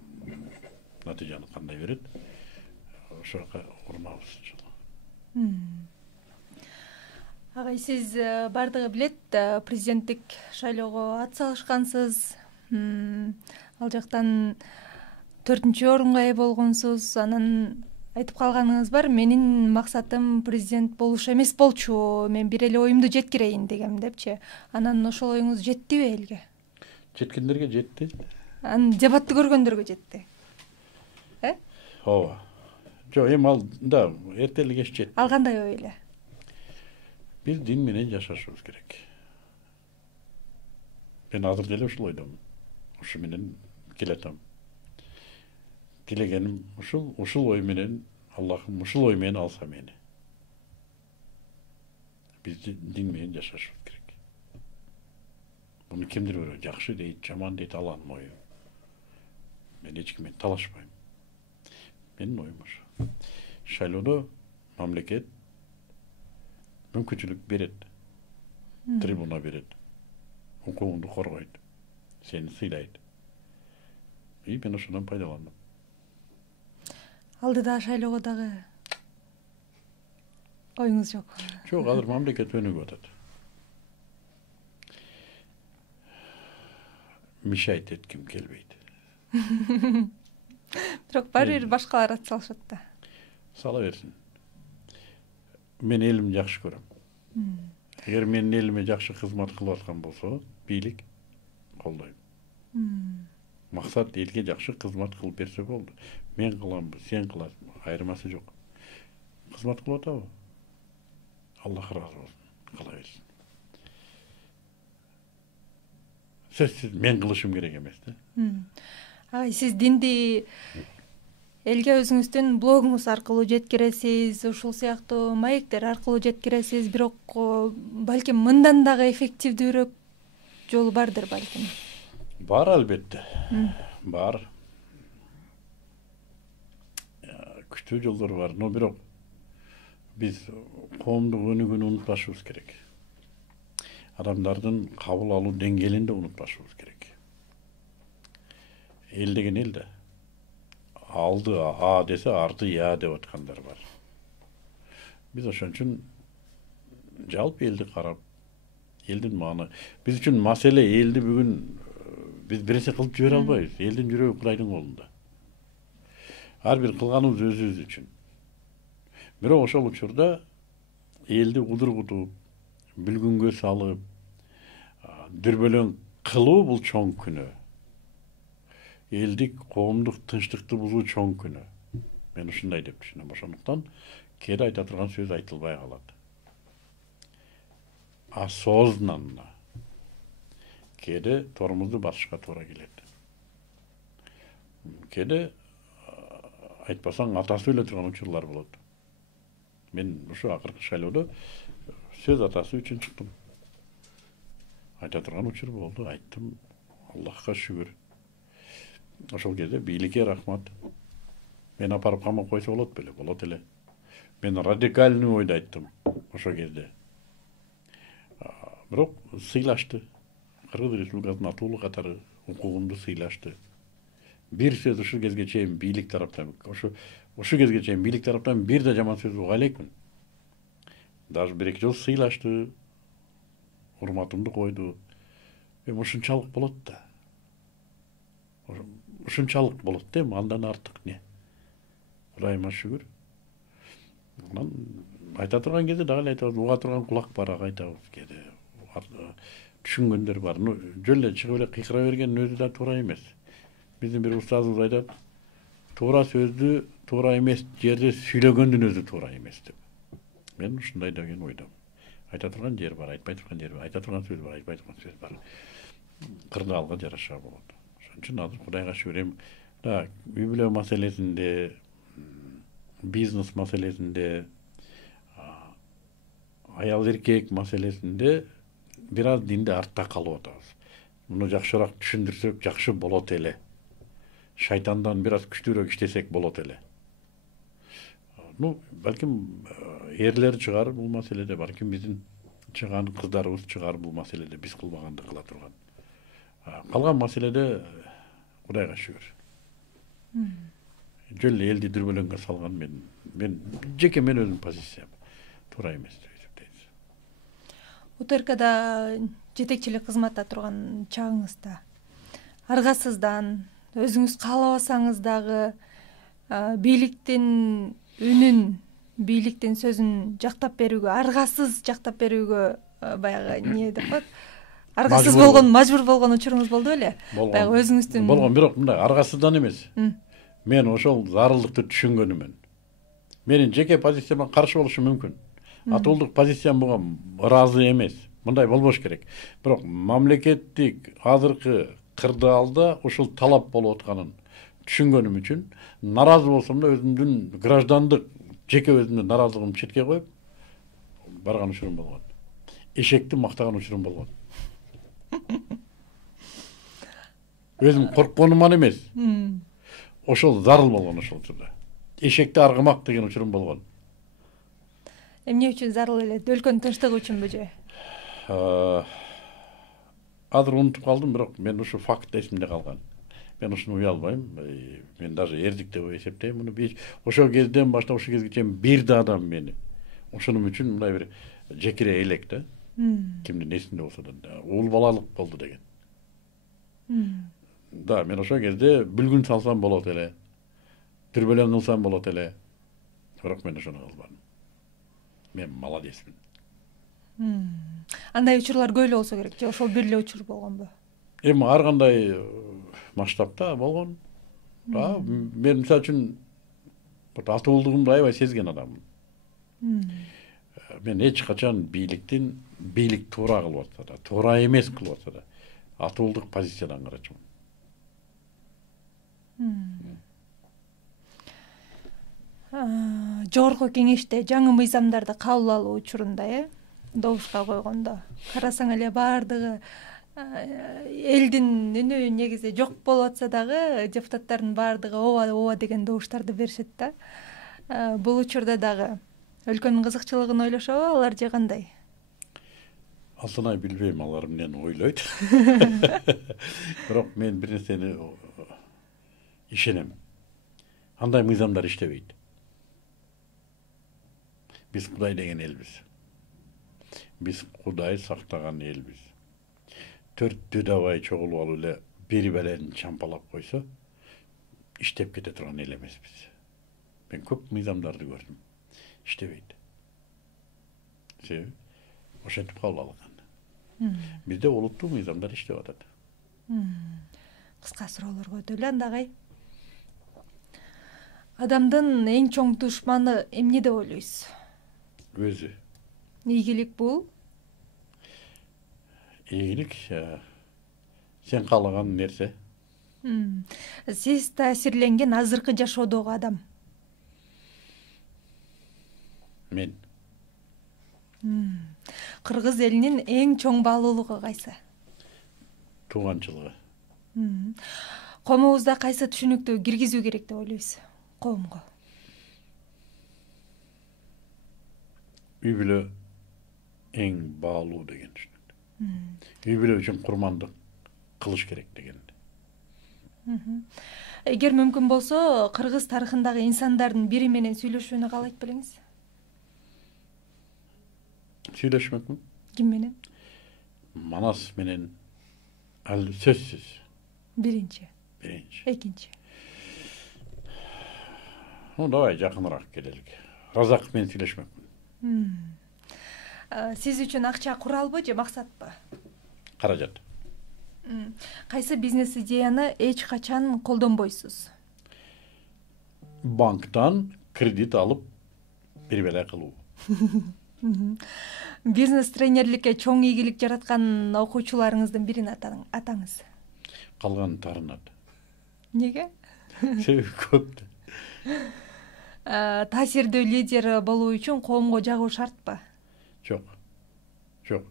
натыйжаны кандай берет. Ошого урмабыз иншалла. Агай, сиз бардыгы билет, президенттик шайлоого ат салышкансыз. Ал жактан 4-орунга ээ болгонсуз. Анан айтып калганыңыз бар, менин максатым президент болуш эмес болчу, мен бир эле оюмду жеткирейин дегем депчи. Анан ошол оюңуз жеттиби элге? Жеткендерге жетти. Анан дебатты көргөндөргө жетти. Ооба. Жок, эми ал да эрте эле кеч жетти. Ал кандай ой эле? Биз дин менен жашашыбыз керек. Мен азыр деле ушул ойдомун. Ушу менен келатам. Тилегеним ушул ой менен, Аллахым ушул ой менен алса мени. Биз дин менен жашашыбыз керек. Буну кимдир бирөө жакшы дейт, жаман дейт, ал анын ою. Мен эч ким менен талашпайм. Менин оюм ошо. Шайлоодо мамлекет мүмкүнчүлүк берет. Трибуна берет. Укугуңду коргойт. Сени сыйлайт. И мен ошондон пайдаландым. Алдыда шайлоого дагы оюңуз жок? Жок, азыр мамлекет өнүгүп атат. Мешайт этким келбейт. Бирок баары бир башкалар ат салышат да. Сала берсин. Мен элимди жакшы көрөм. Эгер менин элиме жакшы кызмат кылып аткан болсо, бийлик колдойм. Максат элге жакшы кызмат кылып берсе болду. Мен кыламбы, сен кыласың, айырмасы жок. Кызмат кылып атабы? Аллах ыраазы болсун, кыла берсин. Сөзсүз мен кылышым керек эмес да. Сиз динди элге өзүңүздүн блогуңуз аркылуу жеткиресиз, ушул сыяктуу маектер аркылуу жеткиресиз, бирок балким мындан дагы эффективдүүрөөк жолу бардыр балким. Бар албетте. Бар. Күчтүү жолдор бар, но бирок биз коомдук өнүгүүнү унутпашыбыз керек. Адамдардын кабыл алуу деңгээлин да унутпашыбыз керек. Эл деген эл да. Алды А десе арты Я деп аткандар бар. Биз ошон үчүн жалпы элди карап, элдин мааны. Биз үчүн маселе элди бүгүн биз бир нерсе кылып жибере албайбыз. Элдин жүрөгү Кудайдын колунда. Ар бир кылганыбыз өзүбүз үчүн. Бирок ошол учурда элди удургутуп, бүлгүнгө салып, дүрбөлөң кылуу бул чоң күнөө. Элдик, коомдук тынчтыкты бузуу чоң күнөө. Мен ушундай деп түшүнөм. Ошондуктан кээде айта турган сөз айтылбай калат. Осознанно. Кээде тормузду басышка туура келет. Кээде айтпасаң атасы өлө турган учурлар болот. Мен ушу акыркы шайлоодо сөз атасы үчүн чыктым. Айта турган учур болду, айттым. Аллахка шүгүр. Ошол кезде бийликке рахмат. Мен апарып камап койсо болот беле? Болот эле. Мен радикальный ойду айттым ошол кезде. Бирок сыйлашты. Кыргыз Республикасынын атуулуу катары укугумду сыйлашты. Бир сөз ушул кезге чейин бийлик тараптан, ушул кезге чейин бийлик тараптан бир да жаман сөз уга элекмин. Даже бир эки жолу сыйлашты. Урматымды койду. Ушунчалык болот да. Ушунчалык болот да, андан артык не? Кудайыма шүгүр. Анан айта турган кезде дагы эле айтабыз, уга турган кулак бар, айтабыз кээде. түшүнгөндөр бар. Жөн эле чыгып эле кыйкыра берген өзү да туура эмес. Биздин бир устазыбыз айтат, туура сөздү туура эмес жерде сүйлөгөндүн өзү туура эмес деп. Мен ушундай деген ойдом. Айта турган жер бар, айтпай турган жер бар, айта турган сөз бар, айтпай турган сөз бар. Кырдаалга жараша болот. Ошон үчүн азыр Кудайга шүгүр, эми үй бүлө маселесинде, бизнес маселесинде, аял эркек маселесинде бир аз динде артта калып атабыз. Муну жакшыраак түшүндүрсөк жакшы болот эле. Шайтандан бир аз күчтүүрөөк иштесек болот эле. Балким эрлер чыгар бул маселеде, балким биздин чыган кыздарыбыз чыгар бул маселеде, биз кылбаганды кыла турган. Калган маселеде Кудайга шүгүр. Жөн эле элди дүрбөлөңгө салган мен жеке мен өзүм позициям туура эмес деп эсептейм. УТРКда жетекчилик кызматта турган чагыңызда аргасыздан өзүңүз каалабасаңыз дагы бийликтин үнүн, бийликтин сөзүн жактап берүүгө, аргасыз жактап берүүгө баягы эмне деп коет, аргасыз мажбур болгон учуруңуз болду беле? Баягы өзүңүздүн болгон, бирок мындай аргасыздан эмес. Мен ошол зарылдыкты түшүнгөнүмөн. Менин жеке позициям каршы болушу мүмкүн. Атуулдук позициям буга ыраазы эмес. Мындай болбош керек. Бирок мамлекеттик азыркы кырдаалда ушул талап болуп атканын түшүнгөнүм үчүн наразы болсом да өзүмдүн граждандык жеке өзүмдүн наразылыгымды четке коюп барган учурум болгон. Эшекти мактаган учурум болгон. Өзүм коркконуман эмес. Ошол зарыл болгон ошол учурда. Эшекти аргымак деген учурум болгон. Эмне үчүн зарыл эле? Өлкөнүн тынчтыгы үчүнбү же? Азыр унутуп калдым, бирок мен ушу факт эсимде калган. Мен ушуну уялбайм. Мен даже эрдик деп эсептейм. Муну ошол кезден баштап ушул кезге чейин бир да адам мени ошонун үчүн мындай бир жекире элек да. Кимдин эсинде болсо да уул балалык болду деген. Да, мен ошол кезде бүлгүн салсам болот эле. Дүрбөлөң кылсам болот эле. Бирок мен ошону кылбадым. Мен молодецмин. Андай учурлар көп эле болсо керек же ошол бир эле учур болгонбу? Эми ар кандай масштабта болгон. Мен мисалы үчүн атуулдугумду аябай сезген адаммын. Мен эч качан бийлик туура кылып атса да, туура эмес кылып атса да, атуулдук позициядан карачумун. Жогорку кеңеште жаңы мыйзамдарды кабыл алуу учурунда, добушка койгондо карасаң эле баардыгы элдин үнү негизи жок болуп атса дагы депутаттардын баардыгы ооба деген добуштарды беришет да. Бул учурда дагы өлкөнүн кызыкчылыгын ойлошобу алар же кандай? Алтынай билбейм алар эмнени ойлойт. Бирок мен бир нерсени ишенем. Андай мыйзамдар иштебейт. Биз Кудай деген элбиз. Биз Кудай сактаган элбиз. Төрттү дабай чогулуп алып эле бири беленин чампалап койсо иштеп кете турган эл эмеспиз. Мен көп мыйзамдарды көрдүм. Иштебейт. Себеби ошентип кабыл алган. Бизде олуттуу мыйзамдар иштеп атат. Кыска суроолорго өтөлү анда агай. Адамдын эң чоң душманы эмне деп ойлойсуз? Өзү. Ийгилик бул? Ийгилик сен каалаган нерсе. Сиз таасирленген азыркы жашоодогу адам? Мен. Кыргыз элинин эң чоң баалуулугу кайсы? Тууганчылыгы. Коомубузда кайсы түшүнүктү киргизүү керек деп ойлойсуз коомго? Үй бүлө эң баалуу деген түшүнүк. Үй бүлө үчүн курмандык кылыш керек деген. Эгер мүмкүн болсо, кыргыз тарыхындагы инсандардын бири менен сүйлөшүүнү каалайт белеңиз? Сүйлөшмөкмүн. Ким менен? Манас менен ал сөзсүз. Биринчи. Экинчи. Давай жакыныраак келелик. Разак менен сүйлөшмөкмүн. Сиз үчүн акча куралбы же максатпы? Каражат. Кайсы бизнес идеяны эч качан колдонбойсуз? Банктан кредит алып бербеле кылуу. Бизнес тренерликке чоң ийгилик жараткан окуучуларыңыздын бирин атаңыз. Калган тарынат. Неге? Себеби көп. Таасирдүү лидер болуу үчүн коомго жагуу шартпы? Жок. Жок.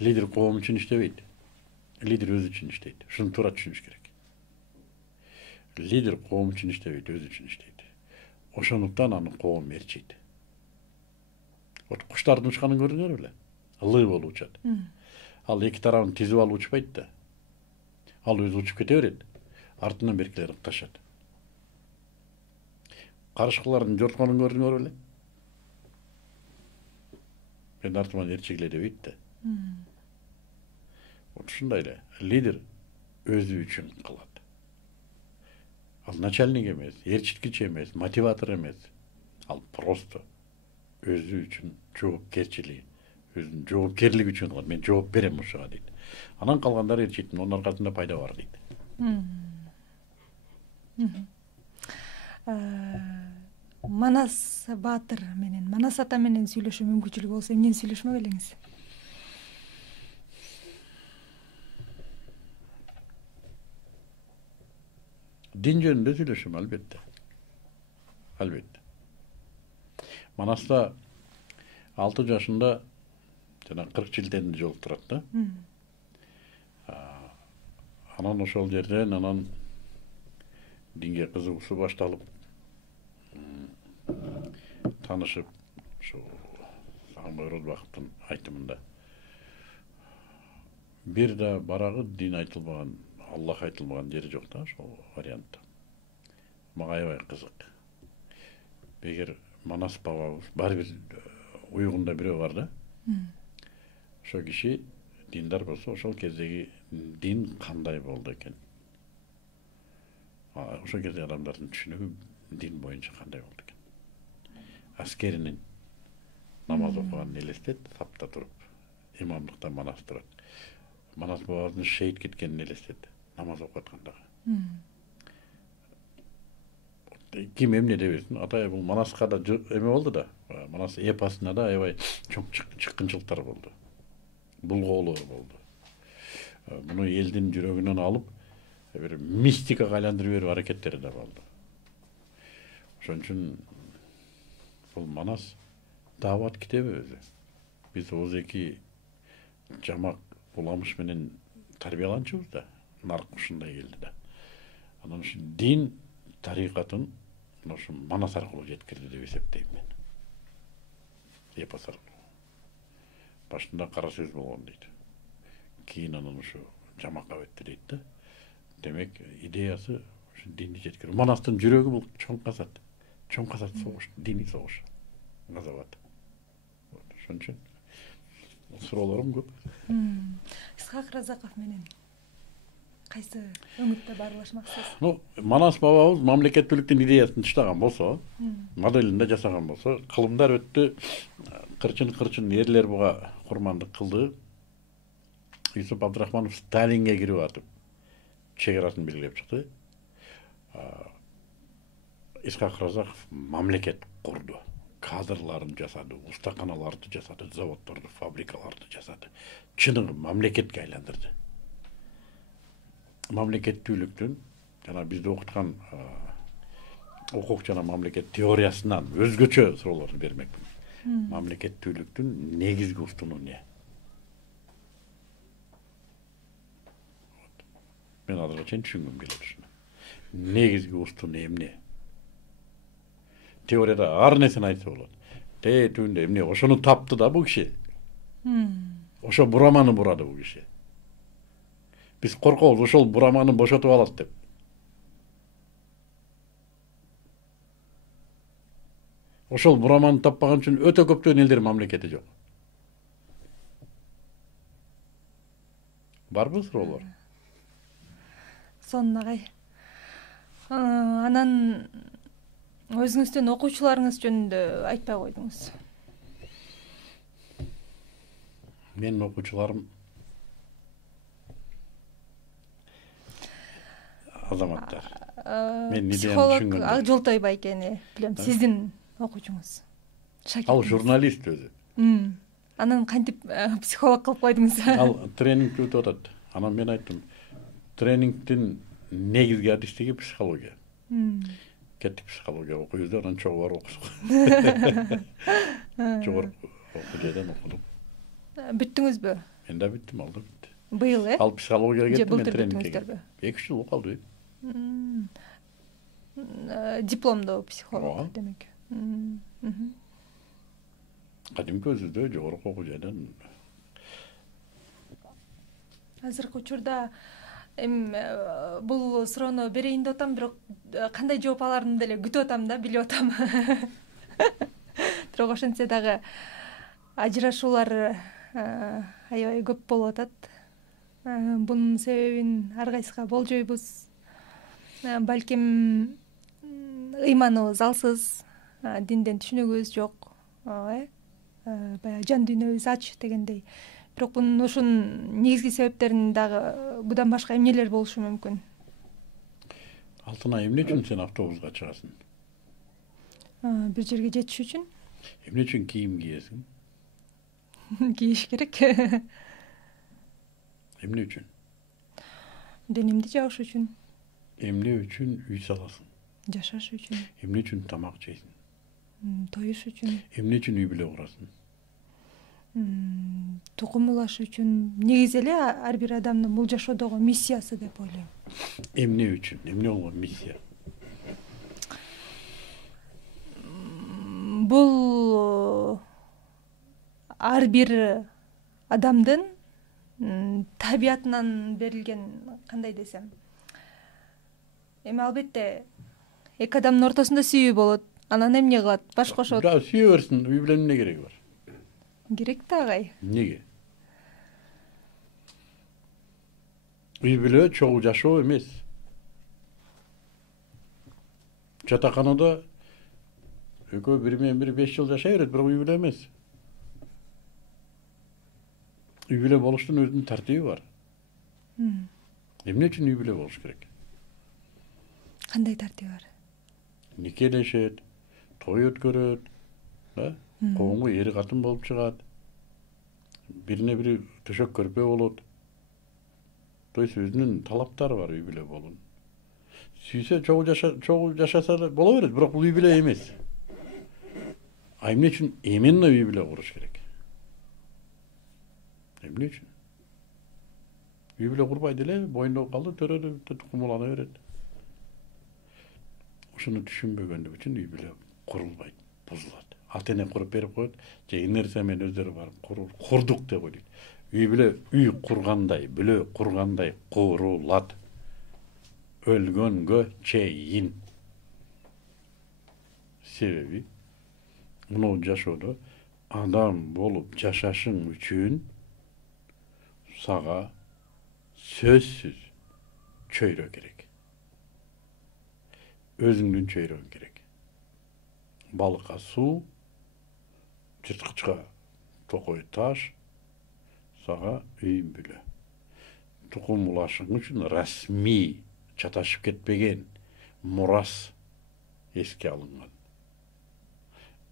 Лидер коом үчүн иштебейт. Лидер өзү үчүн иштейт. Шуну туура түшүнүш керек. Лидер коом үчүн иштебейт, өзү үчүн иштейт. Ошондуктан аны коом ээрчийт. Вот куштардын учканын көрдүңөр беле? Лы болуп учат. Ал эки тарабын тизип алып учпайт да. Ал өзү учуп кете берет. Артынан беркилер ыкташат. Карышкылардын жортконун көрдүңөр беле? Мен артыман ээрчигиле дебейт да. Вот ушундай эле. Лидер өзү үчүн кылат. Ал начальник эмес, ээрчиткич эмес, мотиватор эмес. Ал просто өзү үчүн жоопкерчилиги, өзүнүн жоопкерлиги үчүн кылат. Мен жооп берем ушуга дейт. Анан калгандары ээрчийт, мунун аркасында пайда бар дейт. Манас Баатыр менен, Манас ата менен сүйлөшүү мүмкүнчүлүгү болсо эмнени сүйлөшмөк элеңиз? Дин жөнүндө сүйлөшөм, албетте. Албетте. Манаста 6 жашында жана 40 жылден жолуктурат да. Анан ошол жерден анан динге кызыгуусу башталып, танышып, ошо Сагынбай Орозбаковдун айтымында бир да барагы дин айтылбаган, Аллах айтылбаган жери жок да, ошол вариантта. Мага аябай кызык. Эгер Манас бабабыз баары бир уюгунда бирөө бар да. Ошол киши диндар болсо, ошол кездеги дин кандай болду экен? Ошол кезде адамдардын түшүнүгү дин боюнча кандай болду экен? Аскеринин намаз окуганын элестет, сапта туруп, имамдыкта Манас турат. Манас бабабыздын шейит кеткенин элестет, намаз окуп аткандагы. Ким эмне дебесин, атай бул Манаска да эме болду да. Манас эпосуна да аябай чоң чыккынчылыктар болду. Булгоолор болду. Муну элдин жүрөгүнөн алып, бир мистикага айландырып берүү аракеттери да болду. Ошон үчүн бул Манас даават китеби өзү. Биз Озеки жамак уламыш менен тарбияланчубуз да. Нарк ушундай келди да. Анан ушу дин тарикатын ошо Манас аркылуу жеткирди деп эсептейм мен. Эпос аркылуу. Башында кара сөз болгон дейт. Кийин анан ушу жамакка өттү дейт да. Демек идеясы ушу динди жеткирүү. Манастын жүрөгү бул чоң казат. Чоң казат согуш, диний согуш. Газабат. Ошон үчүн суроолорум көп. Исхак Разаков менен кайсы өңүттө баарлашмаксыз? Манас бабабыз мамлекеттүүлүктүн идеясын таштаган болсо, моделинде жасаган болсо, кылымдар өттү, кырчын эрлер буга курмандык кылды. Юсуп Абдрахманов Сталинге кирип атып, чегарасын белгилеп чыкты. Исхак Разаков мамлекет курду. Кадрларын жасады, устаканаларды жасады, заводдорду, фабрикаларды жасады. Чыныгы мамлекетке айландырды. Мамлекеттүүлүктүн жана бизде окуткан укук жана мамлекет теориясынан өзгөчө суроолорду бермекмин. Мамлекеттүүлүктүн негизги устуну эмне? Мен азыркыга чейин түшүнгүм келет ушуну. Негизги устуну эмне? Теорияда ар нерсени айтса болот. Түндө эмне ошону тапты да бул киши. Ошо бураманы бурады бул киши. Биз коркобуз ошол бураманы бошотуп алат деп. Ошол бураманы таппаган үчүн өтө көптөгөн элдер мамлекети жок. Барбы суроолор? Сонун агай. Анан өзүңүздүн окуучуларыңыз жөнүндө айтпай койдуңуз. Менин окуучуларым азаматтар. Мен Психолог түшүнгөндө. Акжолтой Байкени билем, сиздин окуучуңуз. Ал журналист өзү. Анан кантип психолог кылып койдуңуз? Ал тренингти өтүп атат. Анан мен айттым, тренингтин негизги адистиги психология. Кеттик психология окуйбуз, анан чогуу барып окуштук. Жогорку окуу жайдан окудук. Бүттүңүзбү? Мен да бүттүм, ал да бүттү. Быйыл, Ал психологияга кетти, мен былтыр тренингке. бүттүңүздөрбү? 2 жыл калды. Дипломдоо психолог демек. Кадимки өзүдө жогорку окуу жайдан. Азыркы учурда бул суроону берейин деп атам, бирок кандай жооп аларымды деле күтүп атам да, билип атам. Бирок ошентсе дагы ажырашуулар аябай көп болуп атат. Бунун себебин ар кайсыга болжойбуз. Балким ыйманыбыз алсыз, динден түшүнүгүбүз жок, баягы жан дүйнөбүз ач дегендей. Бирок бунун ушунун негизги себептерин дагы будан башка эмнелер болушу мүмкүн? Алтынай, эмне үчүн сен автобуска чыгасың? Бир жерге жетиш үчүн. Эмне үчүн кийим кийесиң? Кийиш керек. Эмне үчүн? Денемди жабыш үчүн. Эмне үчүн үй саласың? Жашаш үчүн. Эмне үчүн тамак жейсиң? Тоюш үчүн. Эмне үчүн үй бүлө курасың? Тукум улаш үчүн. Негизи эле ар бир адамдын бул жашоодогу миссиясы деп ойлойм. Эмне үчүн? Эмне болгон миссия? Бул ар бир адамдын табиятынан берилген, кандай десем. Албетте эки адамдын ортосунда сүйүү болот. Анан эмне кылат? Баш кошот. Да, сүйө берсин, үй бүлөнүн эмне кереги бар? Керек да, агай. Неге? Үй бүлө чогуу жашоо эмес. Жатаканада экөө бири менен бири 5 жыл жашай берет, бирок үй бүлө эмес. Үй бүлө болуштун өзүнүн тартиби бар. Эмне үчүн үй бүлө болуш керек? Кандай тартиби бар? Никелешет, той өткөрөт, коомго эр катын болуп чыгат. Бирине бири төшөк көрпө болот. То есть өзүнүн талаптары бар үй бүлө болуунун. Сүйсө чогуу жашаса да боло берет, бирок бул үй бүлө эмес. Эмне үчүн именно үй бүлө куруш керек? Эмне үчүн? Үй бүлө курбайт эле, боюндогу калды, төрөлүп, тукум улана берет. Ушуну түшүнбөгөндүк үчүн үй бүлө курулбайт, бузулат. Ата эне куруп берип коет, же нерсе менен өздөрү барып курдук деп ойлойт. Үй бүлө үй кургандай, бүлө кургандай курулат. Өлгөнгө чейин. Себеби мына жашоодо адам болуп жашашың үчүн сага сөзсүз чөйрө керек. Өзүңдүн чөйрөң керек. Балыкка суу, жырткычка токой таш, сага үй бүлө. Тукум улашың үчүн расмий чаташып кетпеген мурас эске алынган.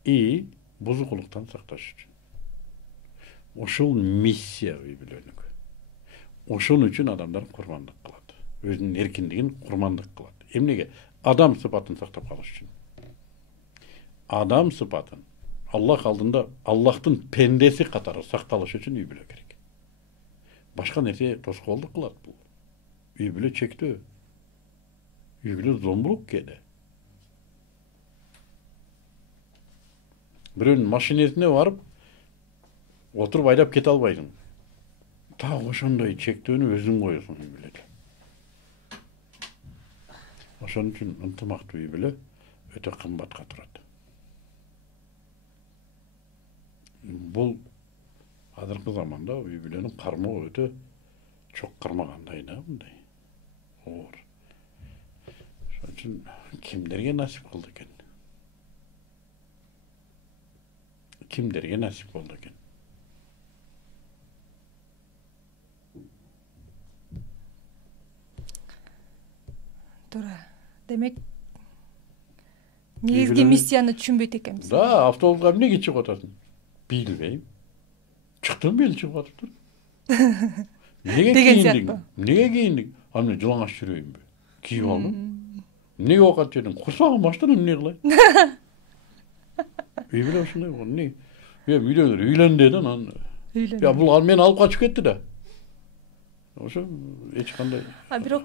И бузукулуктан сакташ үчүн. Ошол миссия үй бүлөнүкү. Ошон үчүн адамдар курмандык кылат. Өзүнүн эркиндигин курмандык кылат. Эмнеге? Адам сыпатын сактап калыш үчүн. Адам сыпатын Аллах алдында Аллахтын пендеси катары сакталыш үчүн үй бүлө керек. Башка нерсе тоскоолдук кылат бул. Үй бүлө чектөө. Үй бүлө зомбулук кээде. Бирөөнүн машинесине барып отуруп айдап кете албайсың. Так ошондой чектөөнү өзүң коесуң үй бүлөдө. Ошон үчүн ынтымактуу үй бүлө өтө кымбатка турат. Бул азыркы заманда үй бүлөнүн кармоо өтө чок кармагандай да, мындай. Оор. Ошон үчүн кимдерге насип кылды экен? Кимдерге насип болду экен? туура. Демек негизги миссияны түшүнбөйт экенбиз. Да, автобусга эмнеге чыгып атасың? Билбейм. Чыктым, бел чыгып атыптыр. Неге кийиндиң? Неге кийиндиң? Аны жылаңаш жүрөйүнбү? Кийип алдым. Эмнеге оокат жедиң? Курсагым ачтан эмне кылайын? Үй биле ушундай болгон. Эмне? Мен үйлөн деди, анан я бул мени алып качып кетти да. Ошо эч кандай. Бирок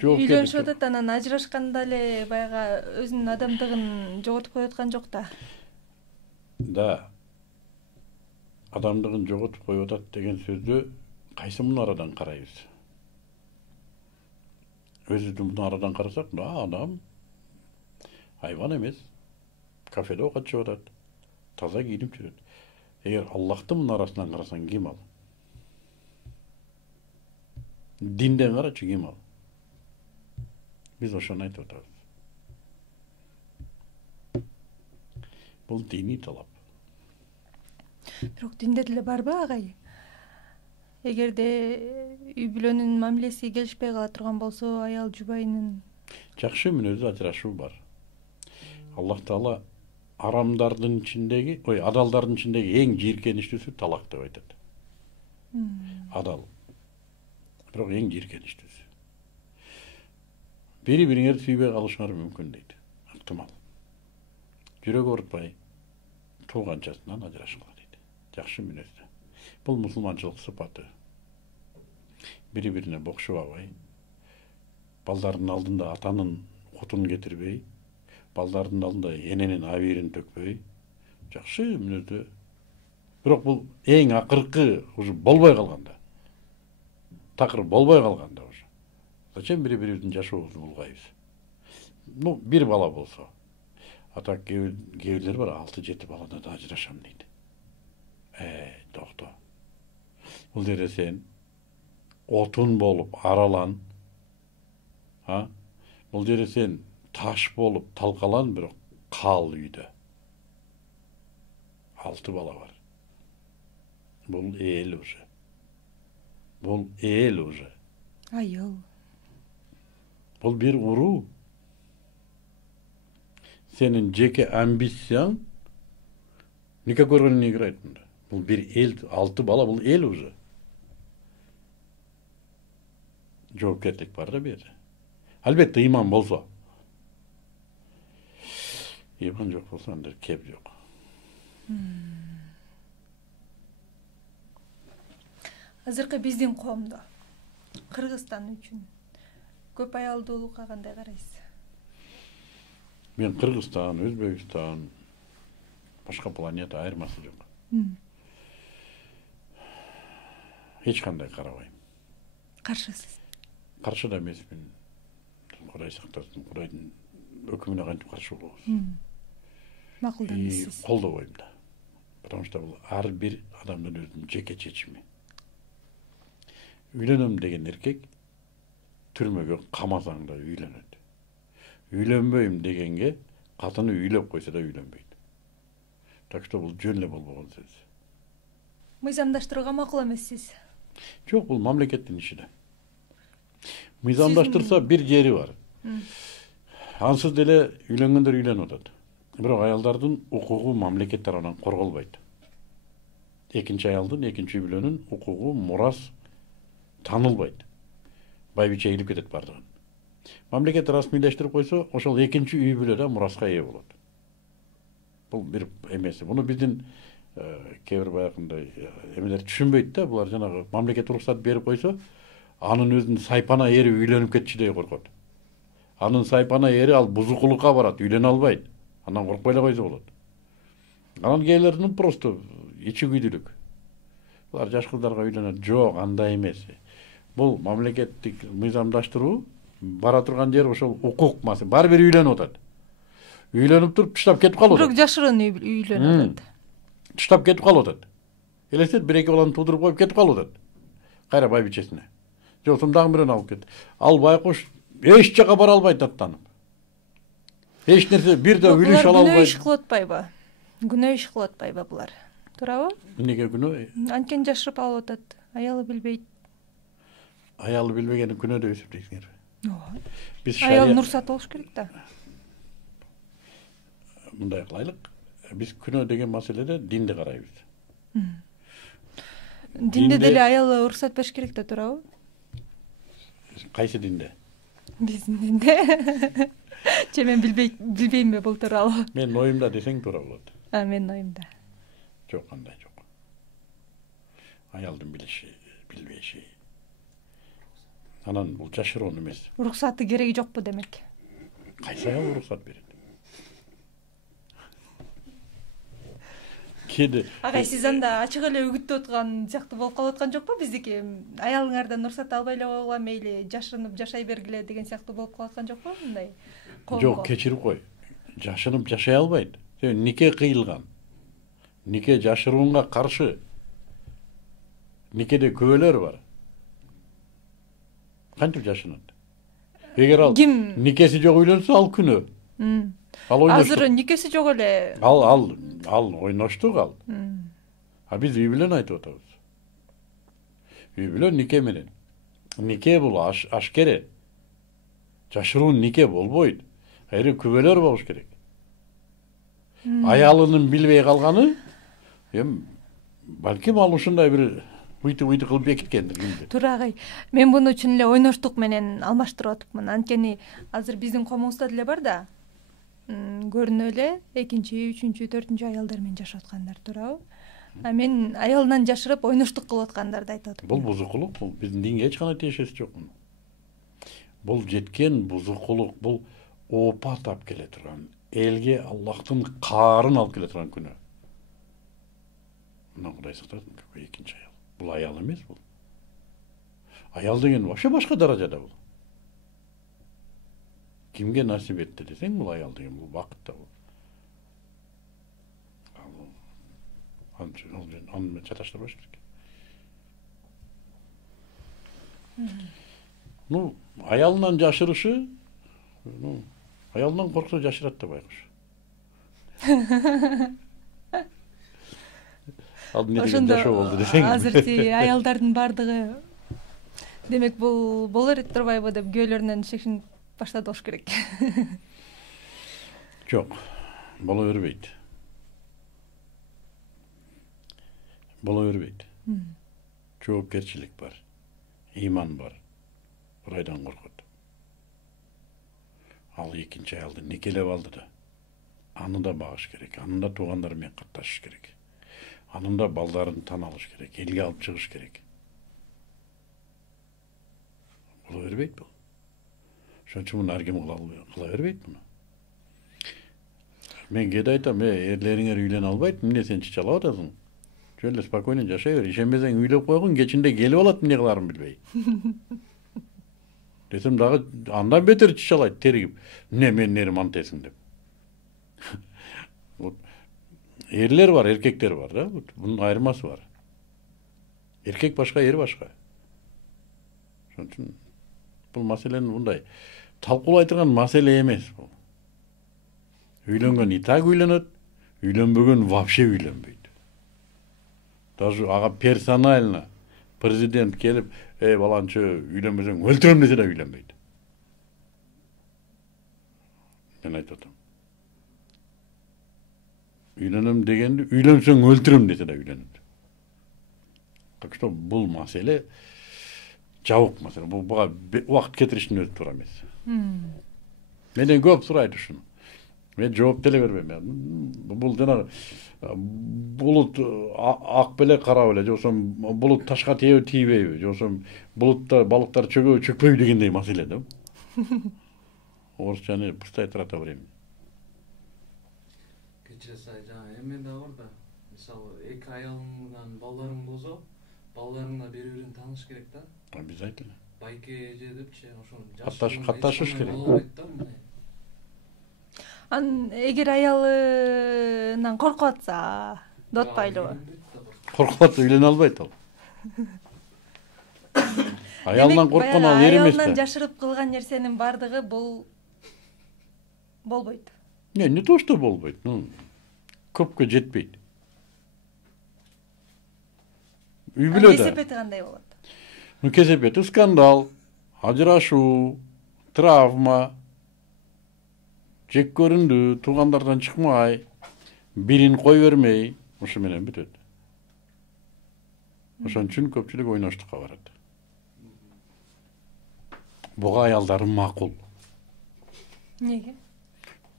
үйлөнүшүп атат, анан ажырашканда эле баягы өзүнүн адамдыгын жоготуп коюп аткан жок да. Да. Адамдыгын жоготуп коюп атат деген сөздү кайсы мунарадан карайбыз? Өзүбүздү мунарадан карасак, да, адам хайван эмес. Кафеде оокат жеп атат. Таза кийинип жүрөт. Эгер Аллахтын мунарасынан карасаң, ким ал? Динден карачы, ким ал? Биз ошону айтып атабыз. Бул диний талап. Бирок динде деле барбы, агай? Эгерде үй бүлөнүн мамилеси келишпей кала турган болсо, аял жубайынын жакшы мүнөзү ажырашуу бар. Аллах Таала арамдардын ичиндеги, адалдардын ичиндеги эң жийиркеничтүүсү талак деп айтат. Адал. Бирок эң жийиркеничтүүсү. Бири-бириңерди сүйбөй калышыңар мүмкүн дейт. Ыктымал. Жүрөк оорутпай, тууганчасынан ажырашкыла дейт. Жакшы мүнөздө. Бул мусулманчылык сыпаты. Бири-бирине бокшубабай, балдардын алдында атанын кутун кетирбей, балдардын алдында эненин абийирин төкпөй, жакшы мүнөздө. Бирок бул эң акыркы уже болбой калганда. Такыр болбой калганда уже. Зачем бири-бирибиздин жашообузду булгайбыз? Ну, бир бала болсо. Ата кээбирлер бар, 6-7 баладан да ажырашам дейт. Токто. Бул жерде сен отун болуп аралан. Бул жерде сен таш болуп талкалан, бирок кал үйдө. 6 бала бар. Бул эл уже. Бул эл уже. Айыл. Бул бир уруу. Сенин жеке амбицияң нике көргөнүн не играет мында. Бул бир эл, 6 бала, бул эл уже. Жоопкерчилик бар да бери. Албетте иман болсо. Иман жок болсо анда кеп жок. Азыркы биздин коомдо Кыргызстан үчүн көп аялдуулукка кандай карайсыз? Мен Кыргызстан, Өзбекстан, башка планета айырмасы жок. Эч кандай карабайм. Каршысыз? Каршы да эмесмин. Кудай сактасын, Кудайдын өкүмүнө кантип каршы болобуз? Макулдамайсыз? Колдобойм да. Потому что бул ар бир адамдын өзүнүн жеке чечими. Үйлөнөм деген эркек түрмөгө камасаң да үйлөнөт. Үйлөнбөйм дегенге катыны үйлөп койсо да үйлөнбөйт. Так что бул жөн эле болбогон сөз. Мыйзамдаштырууга макул эмессиз? Жок, бул мамлекеттин иши да. Мыйзамдаштырса бир жери бар. Ансыз деле үйлөнгөндөр үйлөнүп атат. Бирок аялдардын укугу мамлекет тарабынан корголбойт. Экинчи аялдын, экинчи үй бүлөнүн укугу, мурас танылбайт. Байбиче ийилип кетет бардыгын. Мамлекет расмийлештирип койсо, ошол экинчи үй бүлө да мураска ээ болот. Бул бир эмеси. Муну биздин кээ бир баягындай эмелер түшүнбөйт да. Булар жанагы мамлекет уруксат берип койсо, анын өзүнүн сайпана ери үйлөнүп кетчү деп коркот. Анын сайпана ери ал бузукулукка барат, үйлөнө албайт. Андан коркпой эле койсо болот. Анан кээрлердин просто ичи күйдүлүк. Булар жаш кыздарга үйлөнөт. Жок, андай эмес. Бул мамлекеттик мыйзамдаштыруу бара турган жер ошол укук маселе. Баары бир үйлөнүп атат. Үйлөнүп туруп таштап кетип калып атат. Бирок жашырын үйлөнүп атат. Таштап кетип калып атат. Элестет, бир-эки баланы туудуруп коюп кетип калып атат. Кайра байбичесине. Жок, дагы бирөөнү алып кет. Ал байкуш эч жака бара албайт аттанып. Эч нерсе бирде үлүш ала албайт. Күнөө иш кылып атпайбы? Күнөө иш кылып атпайбы булар? Туурабы? Эмнеге күнөө? Анткени жашырып алып атат. Аялы билбейт. Аялы билбегени күнөө деп эсептейсиңер. Биз аялдын уруксаты болуш керек да. мындай кылайлык. Биз күнөө деген маселеде динди карайбыз. Динде деле аял уруксат бериш керек да, туурабы? Кайсы динде? Биздин динде. Же мен билбеймби бул тууралуу? Менин оюмда десең туура болот. Менин оюмда. Жок, кандай жок. Аялдын билиши, билбеши. Анан бул жашыруун эмес. Уруксаты кереги жокпу демек? Кайсы аял уруксат берет? Кеде. Агай, сиз анда ачык эле үгүттөп аткан сыяктуу болуп калып аткан жокпу? Биздики аялыңардан уруксат албай эле койгула, мейли жашырынып жашай бергиле деген сыяктуу болуп калып аткан жокпу мындай? Жок, кечирип кой. Жашынып жашай албайт. Нике кыйылган. Нике жашыруунга каршы. Никеде күбөлөр бар. Кантип жашынат? Эгер ал никеси жок үйлөнсө, ал күнөө. Азыр никеси жок эле. Ал ойноштук ал. Биз үй бүлөнү айтып атабыз. Үй бүлө нике менен. Нике бул ашкере. Жашыруун нике болбойт. Айры күбөлөр болуш керек. Аялынын билбей калганы, балким ал ушундай бир уйты кылып бекиткендир кимдир. Туура агай. Мен буну чын эле ойноштук менен алмаштырып атыпмын. Анткени азыр биздин коомубузда деле бар да. Көрүнө эле экинчи, үчүнчү, төртүнчү аялдар менен жашап аткандар, туурабы? Мен аялынан жашырып ойноштук кылып аткандарды айтып атам. Бул бузукулук, бул биздин динге эч кандай тиешеси жок. Бул жеткен бузукулук, бул оопат алып келе турган, элге Аллахтын каарын алып келе турган күнөө. Мына Кудай сактасын, экинчи аял. Бул аял эмес бул. Аял деген вообще башка даражада бул. Кимге насип этти десең, бул аял деген бул бакыт да бул. Аны менен чаташтырбаш керек. Аялынан жашырышы, аялынан корксо жашырат да байкуш. Ал эмне деген жашоо болду десең. Азырчы аялдардын бардыгы демек бул боло берет турбайбы деп күйөөлөрүнөн чечинип баштады болуш керек. Жок, боло бербейт. Боло бербейт. Жоопкерчилик бар, ыйман бар. Кудайдан коркот. Ал экинчи аялды никелеп алды да. Аны да багыш керек, анын да туугандары менен катташыш керек. Анын да балдарын тан алыш керек, элге алып чыгыш керек. Боло бербейт бул. Ошон үчүн муну ар ким кыла бербейт муну. Мен кээде айтам, эрлериңер үйлөнө албайт, эмне сен чычалап атасың? Жөн эле спокойно жашай бер. Ишенбесең үйлөп койгун, кечинде келип алат, эмне кыларын билбей. Десем дагы андан бетер чычалайт, тергип. Эмне менин эрим антесиң деп. Эрлер бар, эркектер бар да. Бунун айырмасы бар. Эркек башка, эр башка. Ошон үчүн бул маселени мындай талкуулай турган маселе эмес бул. Үйлөнгөн и так үйлөнөт, үйлөнбөгөн вообще үйлөнбөйт. Даже ага персонально президент келип, баланчы үйлөнбөсөң өлтүрөм десе да үйлөнбөйт. Мен айтып атам. Үйлөнөм дегенди үйлөнсөң өлтүрөм десе да үйлөнөт. Так что бул маселе жабык маселе. Буга убакыт кетириштин өзү туура эмес. Менден көп сурайт ушуну. Мен жооп деле бербейм. Бул жана булут ак беле кара беле, жоксо булут ташка тийеби тийбейби, жоксо булутта балыктар чөгөбү чөкпөйбү дегендей маселе да. Орусчаны пустай трата времени. Кечиресай жана эме да бар да. Мисалы, эки аялыңдан балдарың болсо, балдарыңна бири-бирин тааныш керек да. Обязательно. Байке эже депчи, ошо катташыш керек. Эгер аялынан коркуп атса, дот байлыбы? Коркуп атса үйлөнө албайт ал. Аялынан корккон ал эр эмес да. Аялынан жашырып кылган нерсенин бардыгы бул болбойт. Не то что болбойт, көпкө жетпейт. Үй бүлөдө. Кесепети кандай болот? Кесепети скандал, ажырашуу, травма, жек көрүндү, туугандардан чыкмай, бирин кой бермей, ошо менен бүтөт. Ошон үчүн көпчүлүк ойноштукка барат. Буга аялдары макул. Неге?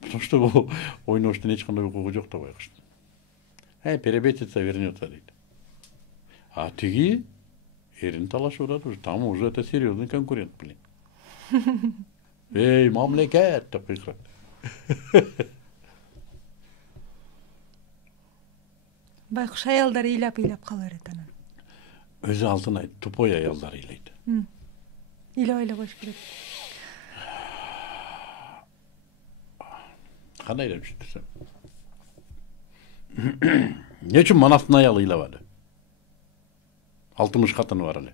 Потому что бул ойноштун эч кандай укугу жок да байкуштун. Перебесится, вернется дейт. А тиги эрин талашып атат, там уже это серьезный конкурент, блин. Эй, мамлекет деп кыйкырат. Байкуш аялдар ыйлап кала берет анан. Өзү алдын айт, тупой аялдар ыйлайт. Ыйлабай эле коюш керек. Кандай деп түшүнсөм. Эмне үчүн Манастын аялы ыйлабады? 60 катыны бар эле.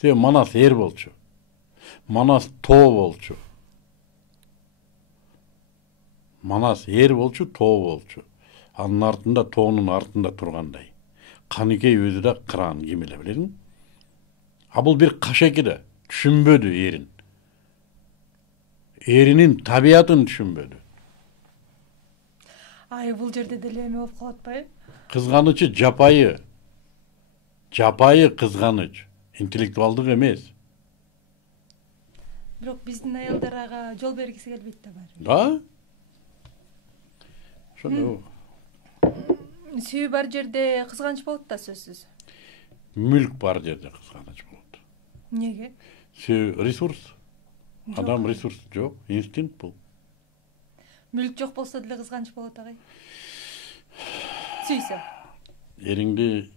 Себеби Манас эр болчу. Манас тоо болчу. Манас эр болчу, тоо болчу. Анын артында, тоонун артында тургандай. Каныкей өзү да кыран ким эле билесиң? А бул бир кашеки да түшүнбөдү эрин. Эринин табиятын түшүнбөдү. Ай, бул жерде деле эме болуп калат атпайбы? Кызганычы жапайы. Жапайы кызганыч. Интеллектуалдык эмес. Бирок биздин аялдар ага жол бергиси келбейт да баары. Да? Ошондо Сүйүү бар жерде кызганыч болот да сөзсүз. мүлк бар жерде кызганыч болот. Неге? Сүйүү ресурс. Адам ресурс жок, инстинкт бул. Мүлк жок болсо деле кызганыч болот агай. Сүйсө. Эриңди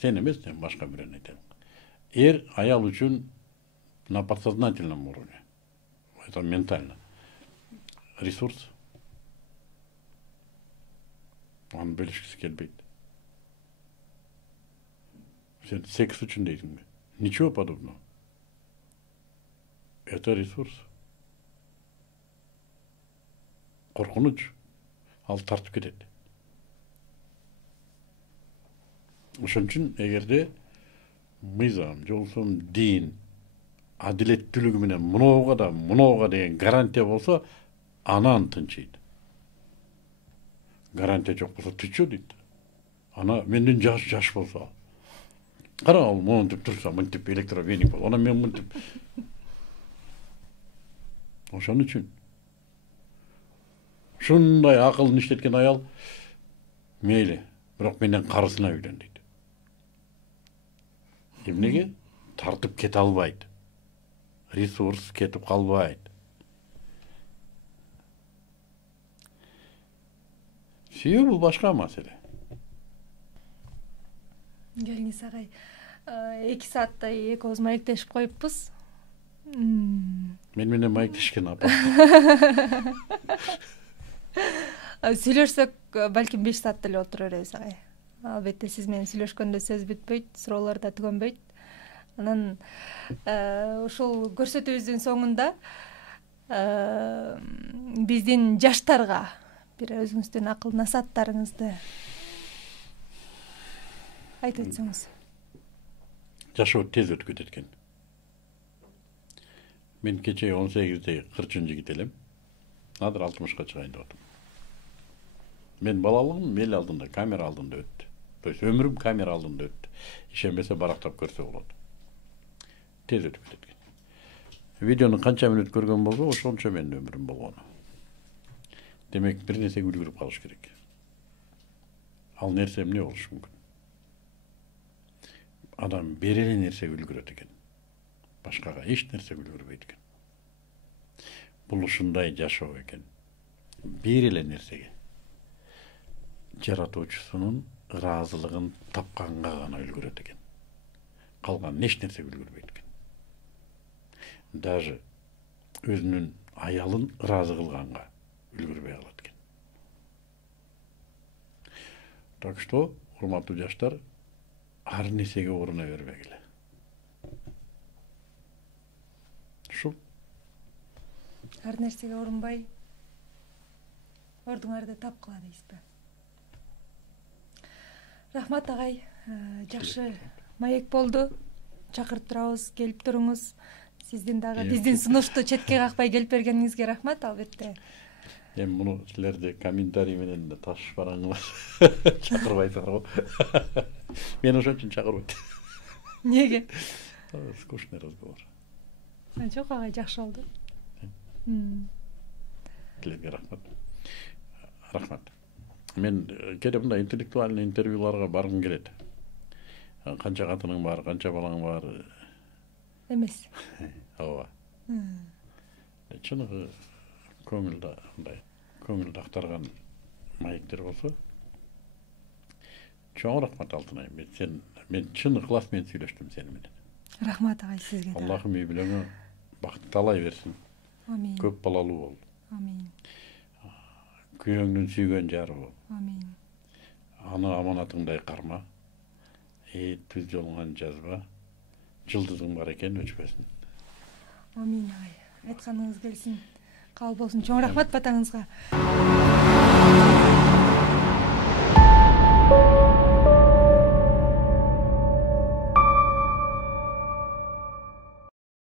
сен эмес, сен башка бирөөнү айтайын. Эр аял үчүн на подсознательном уровне. Это ментально. Ресурс. Аны бөлүшкүсү келбейт. Сен секс үчүн дейсиңби? Ничего подобного. Это ресурс. Коркунуч. Ал тартып кетет. Ошон үчүн эгерде мыйзам, же болбосо дин адилеттүүлүгү менен мынауга деген гарантия болсо, анан тынчыйт. Гарантия жок болсо тыччу дейт. Ана менден жаш болсо. Кара ал монтип турса, мынтип электровеник бол. Ана мен мынтип. Ошон үчүн ушундай акылын иштеткен аял мейли, бирок менден карысына үйлөн дейт. Эмнеге? Тартып кете албайт. Ресурс кетип калбайт. Сүйүү бул башка маселе. Келиңиз агай. 2 сааттай экөөбүз маектешип коюппуз. Мен менен маектешкен апа. Сүйлөшсөк, балким 5 саат деле отура беребиз агай. Албетте сиз менен сүйлөшкөндө сөз бүтпөйт, суроолор да түгөнбөйт. Анан ушул көрсөтүүбүздүн соңунда биздин жаштарга бир өзүңүздүн акыл насааттарыңызды айтып өтсөңүз. Жашоо тез өтүп кетет экен. Мен кече 18-де кырчын жигит элем. Азыр 60-ка чыгайын деп атам. Мен балалыгым эл алдында, камера алдында өттү. То есть өмүрүм камера алдында өттү. Ишенбесе барактап көрсө болот. Тез өтүп кетет экен. Видеону канча мүнөт көргөн болсо, ошончо менин өмүрүм болгону. Демек, бир нерсеге үлгүрүп калыш керек. Ал нерсе эмне болушу мүмкүн? Адам бир эле нерсеге үлгүрөт экен. Башкага эч нерсе үлгүрбөйт экен. Бул ушундай жашоо экен. Бир эле нерсеге. Жаратуучусунун ыраазылыгын тапканга гана үлгүрөт экен. Калган эч нерсе үлгүрбөйт экен. Даже өзүнүн аялын ыраазы кылганга үлгүрбөй калат экен. Так что, урматтуу жаштар, ар нерсеге уруна бербегиле. Ушул. Ар нерсеге урунбай ордуңарды тапкыла дейсизби? Рахмат агай. Жакшы маек болду. Чакырып турабыз, келип туруңуз. Сиздин дагы Эми- биздин сунушту четке какпай келип бергениңизге рахмат албетте. Эми муну силерде комментарий менен да ташып бараңылар. Чакырбайсыңар го. Мен ошон үчүн чакырбайт. Эмнеге? Скучный разговор. Жок, агай, жакшы болду. Силерге рахмат. Рахмат. Мен кээде мындай интеллектуальный интервьюларга баргым келет. Канча катының бар, канча балаң бар. Эмес. Ооба. Чыныгы көңүлдө мындай көңүлдү актарган маектер болсо чоң рахмат Алтынай. Мен чын ыклас менен сүйлөштүм сени менен. Рахмат агай, сизге да. Аллахым үй бүлөңө бакыт талай берсин. Амин. Көп балалуу бол. Амин. Күйөөңдүн сүйгөн жары бол. Амин. Аны аманатыңдай карма. Түз жолуңан жазба. Жылдызың бар экен, өчпөсүн. Амин агай. Айтканыңыз келсин. Кабыл болсун. Чоң рахмат батаңызга.